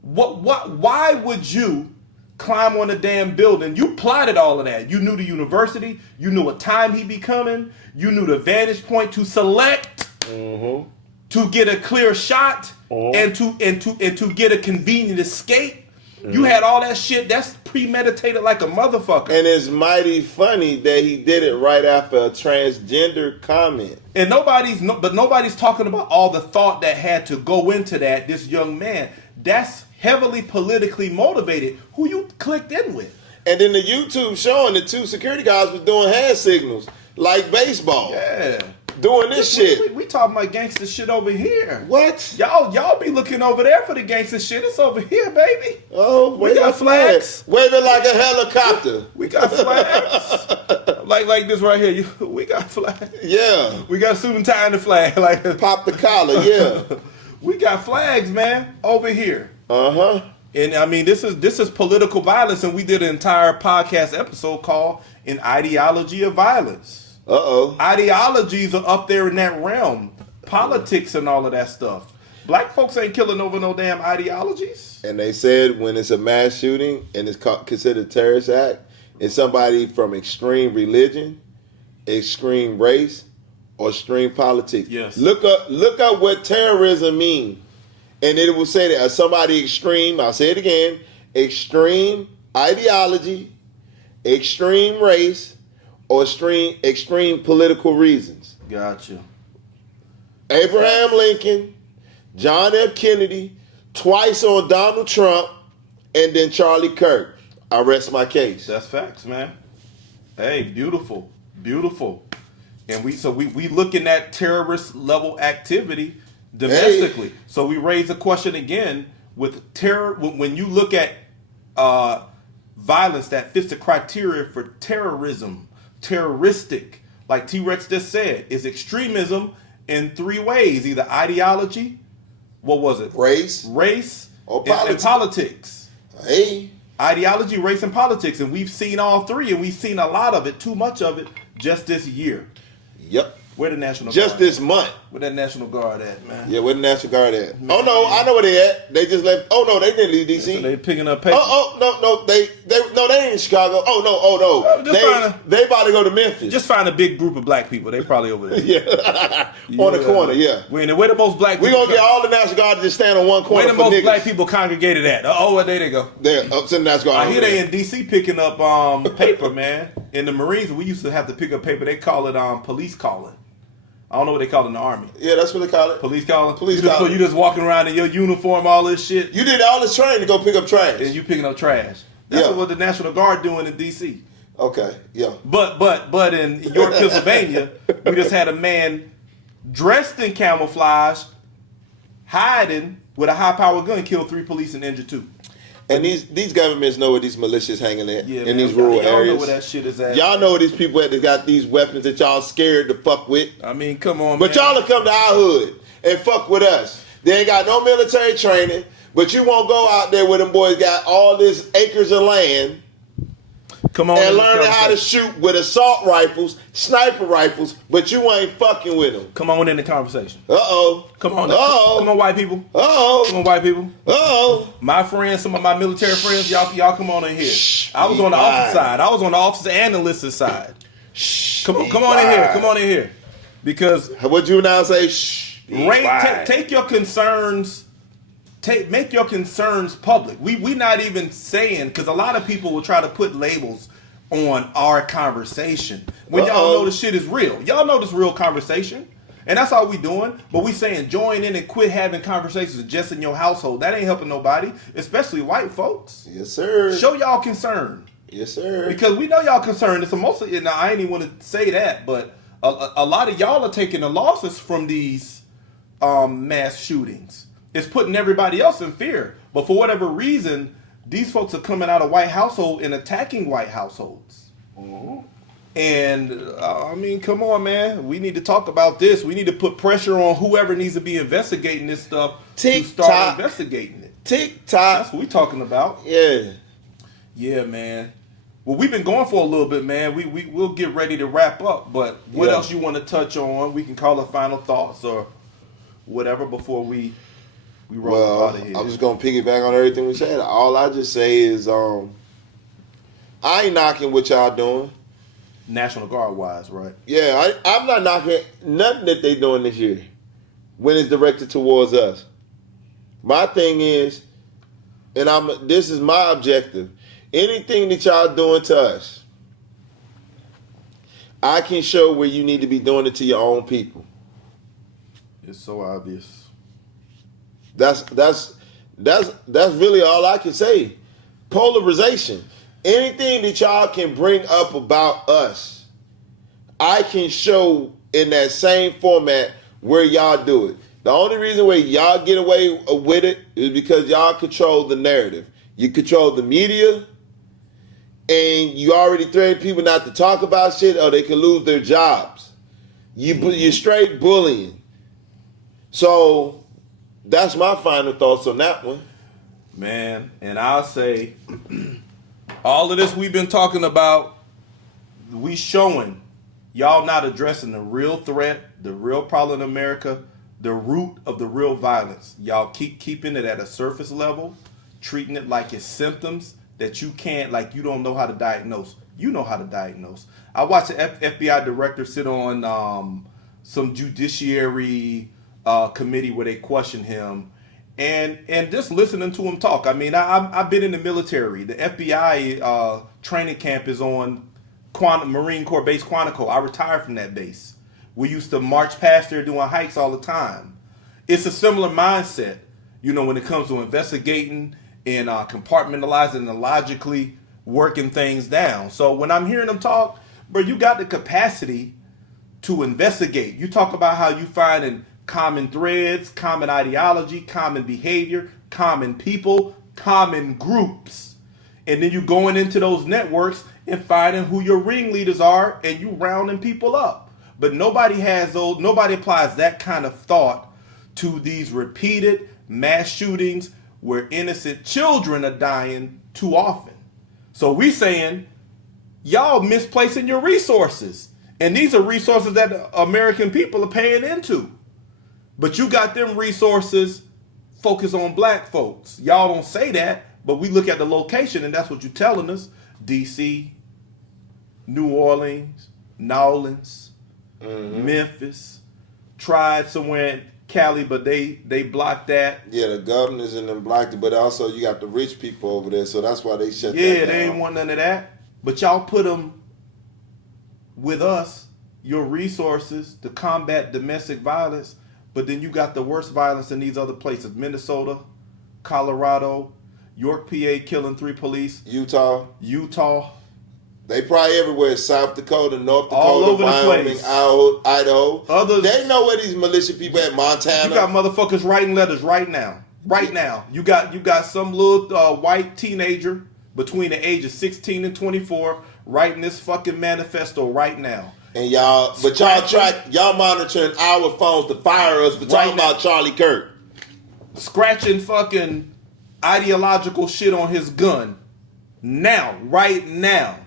Why would you climb on a damn building? You plotted all of that. You knew the university. You knew what time he'd be coming. You knew the vantage point to select to get a clear shot and to get a convenient escape. You had all that shit. That's premeditated like a motherfucker. And it's mighty funny that he did it right after a transgender comment. And nobody's talking about all the thought that had to go into that. This young man, that's heavily politically motivated. Who you clicked in with? And then the YouTube showing the two security guards was doing hand signals like baseball. Yeah. Doing this shit. We talking about gangster shit over here. What? Y'all be looking over there for the gangster shit. It's over here, baby. Oh, we got flags. Waving like a helicopter. We got flags. like this right here. We got flags. Yeah. We got suit and tie and the flag. Like pop the collar, yeah. We got flags, man, over here. And I mean, this is political violence, and we did an entire podcast episode called An Ideology of Violence. Ideologies are up there in that realm. Politics and all of that stuff. Black folks ain't killing over no damn ideologies. And they said when it's a mass shooting and it's considered a terrorist act, it's somebody from extreme religion, extreme race, or extreme politics. Yes. Look up what terrorism means. And it will say that somebody extreme, I'll say it again, extreme ideology, extreme race, or extreme political reasons. Gotcha. Abraham Lincoln, John F. Kennedy, twice on Donald Trump, and then Charlie Kirk. I rest my case. That's facts, man. Hey, beautiful, beautiful. And we looking at terrorist level activity domestically. Hey. So we raise a question again with terror. When you look at violence that fits the criteria for terrorism, terroristic, like T-Rex just said, is extremism in three ways: either ideology, what was it? Race, or politics. And politics. Hey. Ideology, race, and politics. And we've seen all three, and we've seen a lot of it, too much of it, just this year. Yep. Where the National Guard just this month. Where that National Guard at, man? Yeah, where the National Guard at? Man. Oh no, I know where they at. They just left. Oh no, they didn't leave DC. Yeah, so they picking up paper. No, they ain't in Chicago. Oh no, they about to go to Memphis. Just find a big group of black people. They probably over there. Yeah, on the corner. Yeah. Where the most black people? We gonna get all the National Guard to just stand on one corner. Where the most niggas. Black people congregated at? There they go. There, up to the National Guard. I hear they in DC picking up paper, man. In the Marines, we used to have to pick up paper. They call it police calling. I don't know what they call it in the Army. Yeah, that's what they call it. Police calling? So you just walking around in your uniform, all this shit? You did all this training to go pick up trash. And you picking up trash. That's what the National Guard doing in D.C. Okay, yeah. But in York, Pennsylvania, we just had a man dressed in camouflage, hiding with a high-powered gun, killed 3 police and injured 2. And these governments know where these militias hanging at in these y'all rural areas. Y'all know where that shit is at. Y'all know where these people that got these weapons that y'all scared to fuck with. I mean, come on, but man. y'all will come to our hood and fuck with us. They ain't got no military training, but you won't go out there where them boys got all this acres of land. Come on, and learning how to shoot with assault rifles, sniper rifles, but you ain't fucking with them. Come on in the conversation. Uh-oh. Come on. Uh-oh. Come on, white people. Uh-oh. Come on, white people. Uh-oh. My friends, some of my military friends, y'all come on in here. I was on the officer side. I was on the officer and enlisted side. Come on in here. Come on in here. Because what'd you now say? Shh. Take your concerns. Make your concerns public. We not even saying, because a lot of people will try to put labels on our conversation when y'all know the shit is real. Y'all know this real conversation, and that's all we doing. But we saying join in and quit having conversations just in your household. That ain't helping nobody, especially white folks. Yes, sir. Show y'all concern. Yes, sir. Because we know y'all concerned. It's mostly. Now I ain't even want to say that, but a lot of y'all are taking the losses from these mass shootings. It's putting everybody else in fear. But for whatever reason, these folks are coming out of white household and attacking white households. Mm-hmm. And I mean, come on, man. We need to talk about this. We need to put pressure on whoever needs to be investigating this stuff to start investigating it. TikTok. That's what we talking about. Yeah. Yeah, man. Well, we've been going for a little bit, man. We'll get ready to wrap up. But what else you want to touch on? We can call it final thoughts or whatever before we roll out of here. I'm just gonna piggyback on everything we said. All I just say is, I ain't knocking what y'all doing. National Guard wise, right? Yeah, I'm not knocking nothing that they doing this year when it's directed towards us. My thing is, and this is my objective. Anything that y'all doing to us, I can show where you need to be doing it to your own people. It's so obvious. That's really all I can say. Polarization. Anything that y'all can bring up about us, I can show in that same format where y'all do it. The only reason where y'all get away with it is because y'all control the narrative. You control the media, and you already threaten people not to talk about shit or they can lose their jobs. You're straight bullying. So that's my final thoughts on that one. Man, and I'll say, all of this we've been talking about, we showing y'all not addressing the real threat, the real problem in America, the root of the real violence. Y'all keep keeping it at a surface level, treating it like it's symptoms that you can't, like you don't know how to diagnose. You know how to diagnose. I watched the FBI director sit on some judiciary committee where they question him, and just listening to him talk. I mean, I've been in the military. The FBI training camp is on Marine Corps Base Quantico. I retired from that base. We used to march past there doing hikes all the time. It's a similar mindset, when it comes to investigating and compartmentalizing and logically working things down. So when I'm hearing them talk, bro, you got the capacity to investigate. You talk about how you finding common threads, common ideology, common behavior, common people, common groups. And then you going into those networks and finding who your ringleaders are and you rounding people up. But nobody applies that kind of thought to these repeated mass shootings where innocent children are dying too often. So we saying, y'all misplacing your resources. And these are resources that the American people are paying into. But you got them resources focused on black folks. Y'all don't say that, but we look at the location and that's what you're telling us. DC, New Orleans, Nolens, Memphis, tried somewhere in Cali, but they blocked that. Yeah, the governors and them blocked it, but also you got the rich people over there, so that's why they shut that Yeah, down. they ain't want none of that. But y'all put them with us, your resources to combat domestic violence, but then you got the worst violence in these other places. Minnesota, Colorado, York, PA, killing 3 police. Utah. They probably everywhere. South Dakota, North Dakota, all over Wyoming, the place. Idaho. Others, they know where these militia people at. Montana. You got motherfuckers writing letters right now. Right now. You got some little white teenager between the age of 16 and 24 writing this fucking manifesto right now. And y'all monitoring our phones to fire us for talking about Charlie Kirk. Scratching fucking ideological shit on his gun. Now, right now.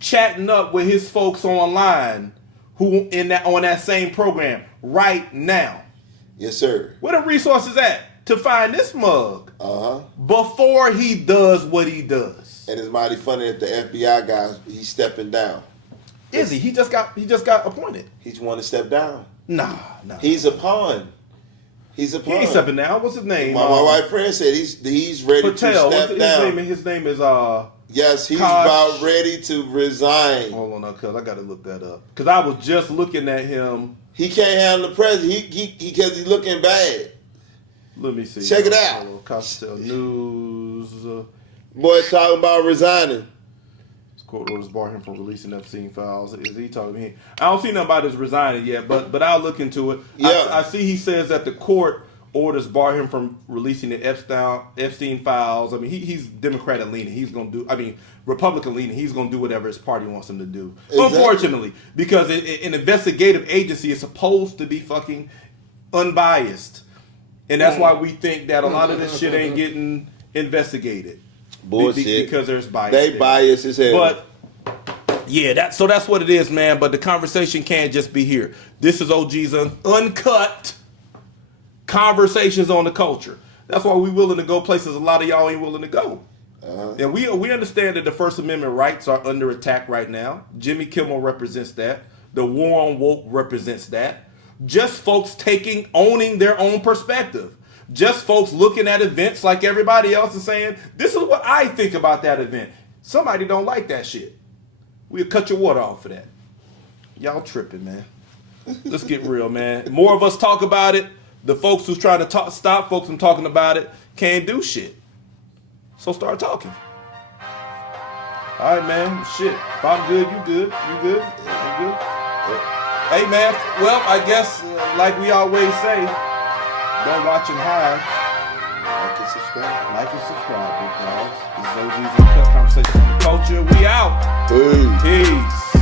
Chatting up with his folks online who on that same program right now. Yes, sir. Where the resources at to find this mug? Before he does what he does. And it's mighty funny that the FBI guy, he's stepping down. Is he? He just got appointed. He's want to step down. Nah. He's a pawn. He ain't stepping down. What's his name? My white friend said he's ready Patel. to step down. His name is Yes, he's about ready to resign. Hold on, cuz I gotta look that up. Cause I was just looking at him. He can't handle the president. He because he's looking bad. Let me see. Check it out. Costel News. Boy talking about resigning. Court orders bar him from releasing Epstein files. Is he talking to me? I don't see nothing about his resigning yet, but I'll look into it. Yeah. I see he says that the court orders bar him from releasing the Epstein files. I mean, he's Democratic leaning. He's going to do, Republican leaning. He's going to do whatever his party wants him to do. Exactly. Unfortunately, because an investigative agency is supposed to be fucking unbiased. And that's why we think that a lot of this shit ain't getting investigated. Bullshit. Because there's bias. They bias as hell. But yeah, that's what it is, man. But the conversation can't just be here. This is OG's uncut conversations on the culture. That's why we willing to go places a lot of y'all ain't willing to go. And we understand that the First Amendment rights are under attack right now. Jimmy Kimmel represents that. The war on woke represents that. Just folks owning their own perspective. Just folks looking at events like everybody else and saying, this is what I think about that event. Somebody don't like that shit. We'll cut your water off for that. Y'all tripping, man. Let's get real, man. More of us talk about it. The folks who's trying to stop folks from talking about it can't do shit. So start talking. All right, man. Shit. If I'm good, you good. You good? I'm good. Hey, man. Well, I guess, like we always say, don't watch and hide. Like and subscribe. Like and subscribe, big dogs. This is OG's Uncut Conversation on the Culture. We out. Peace. Peace.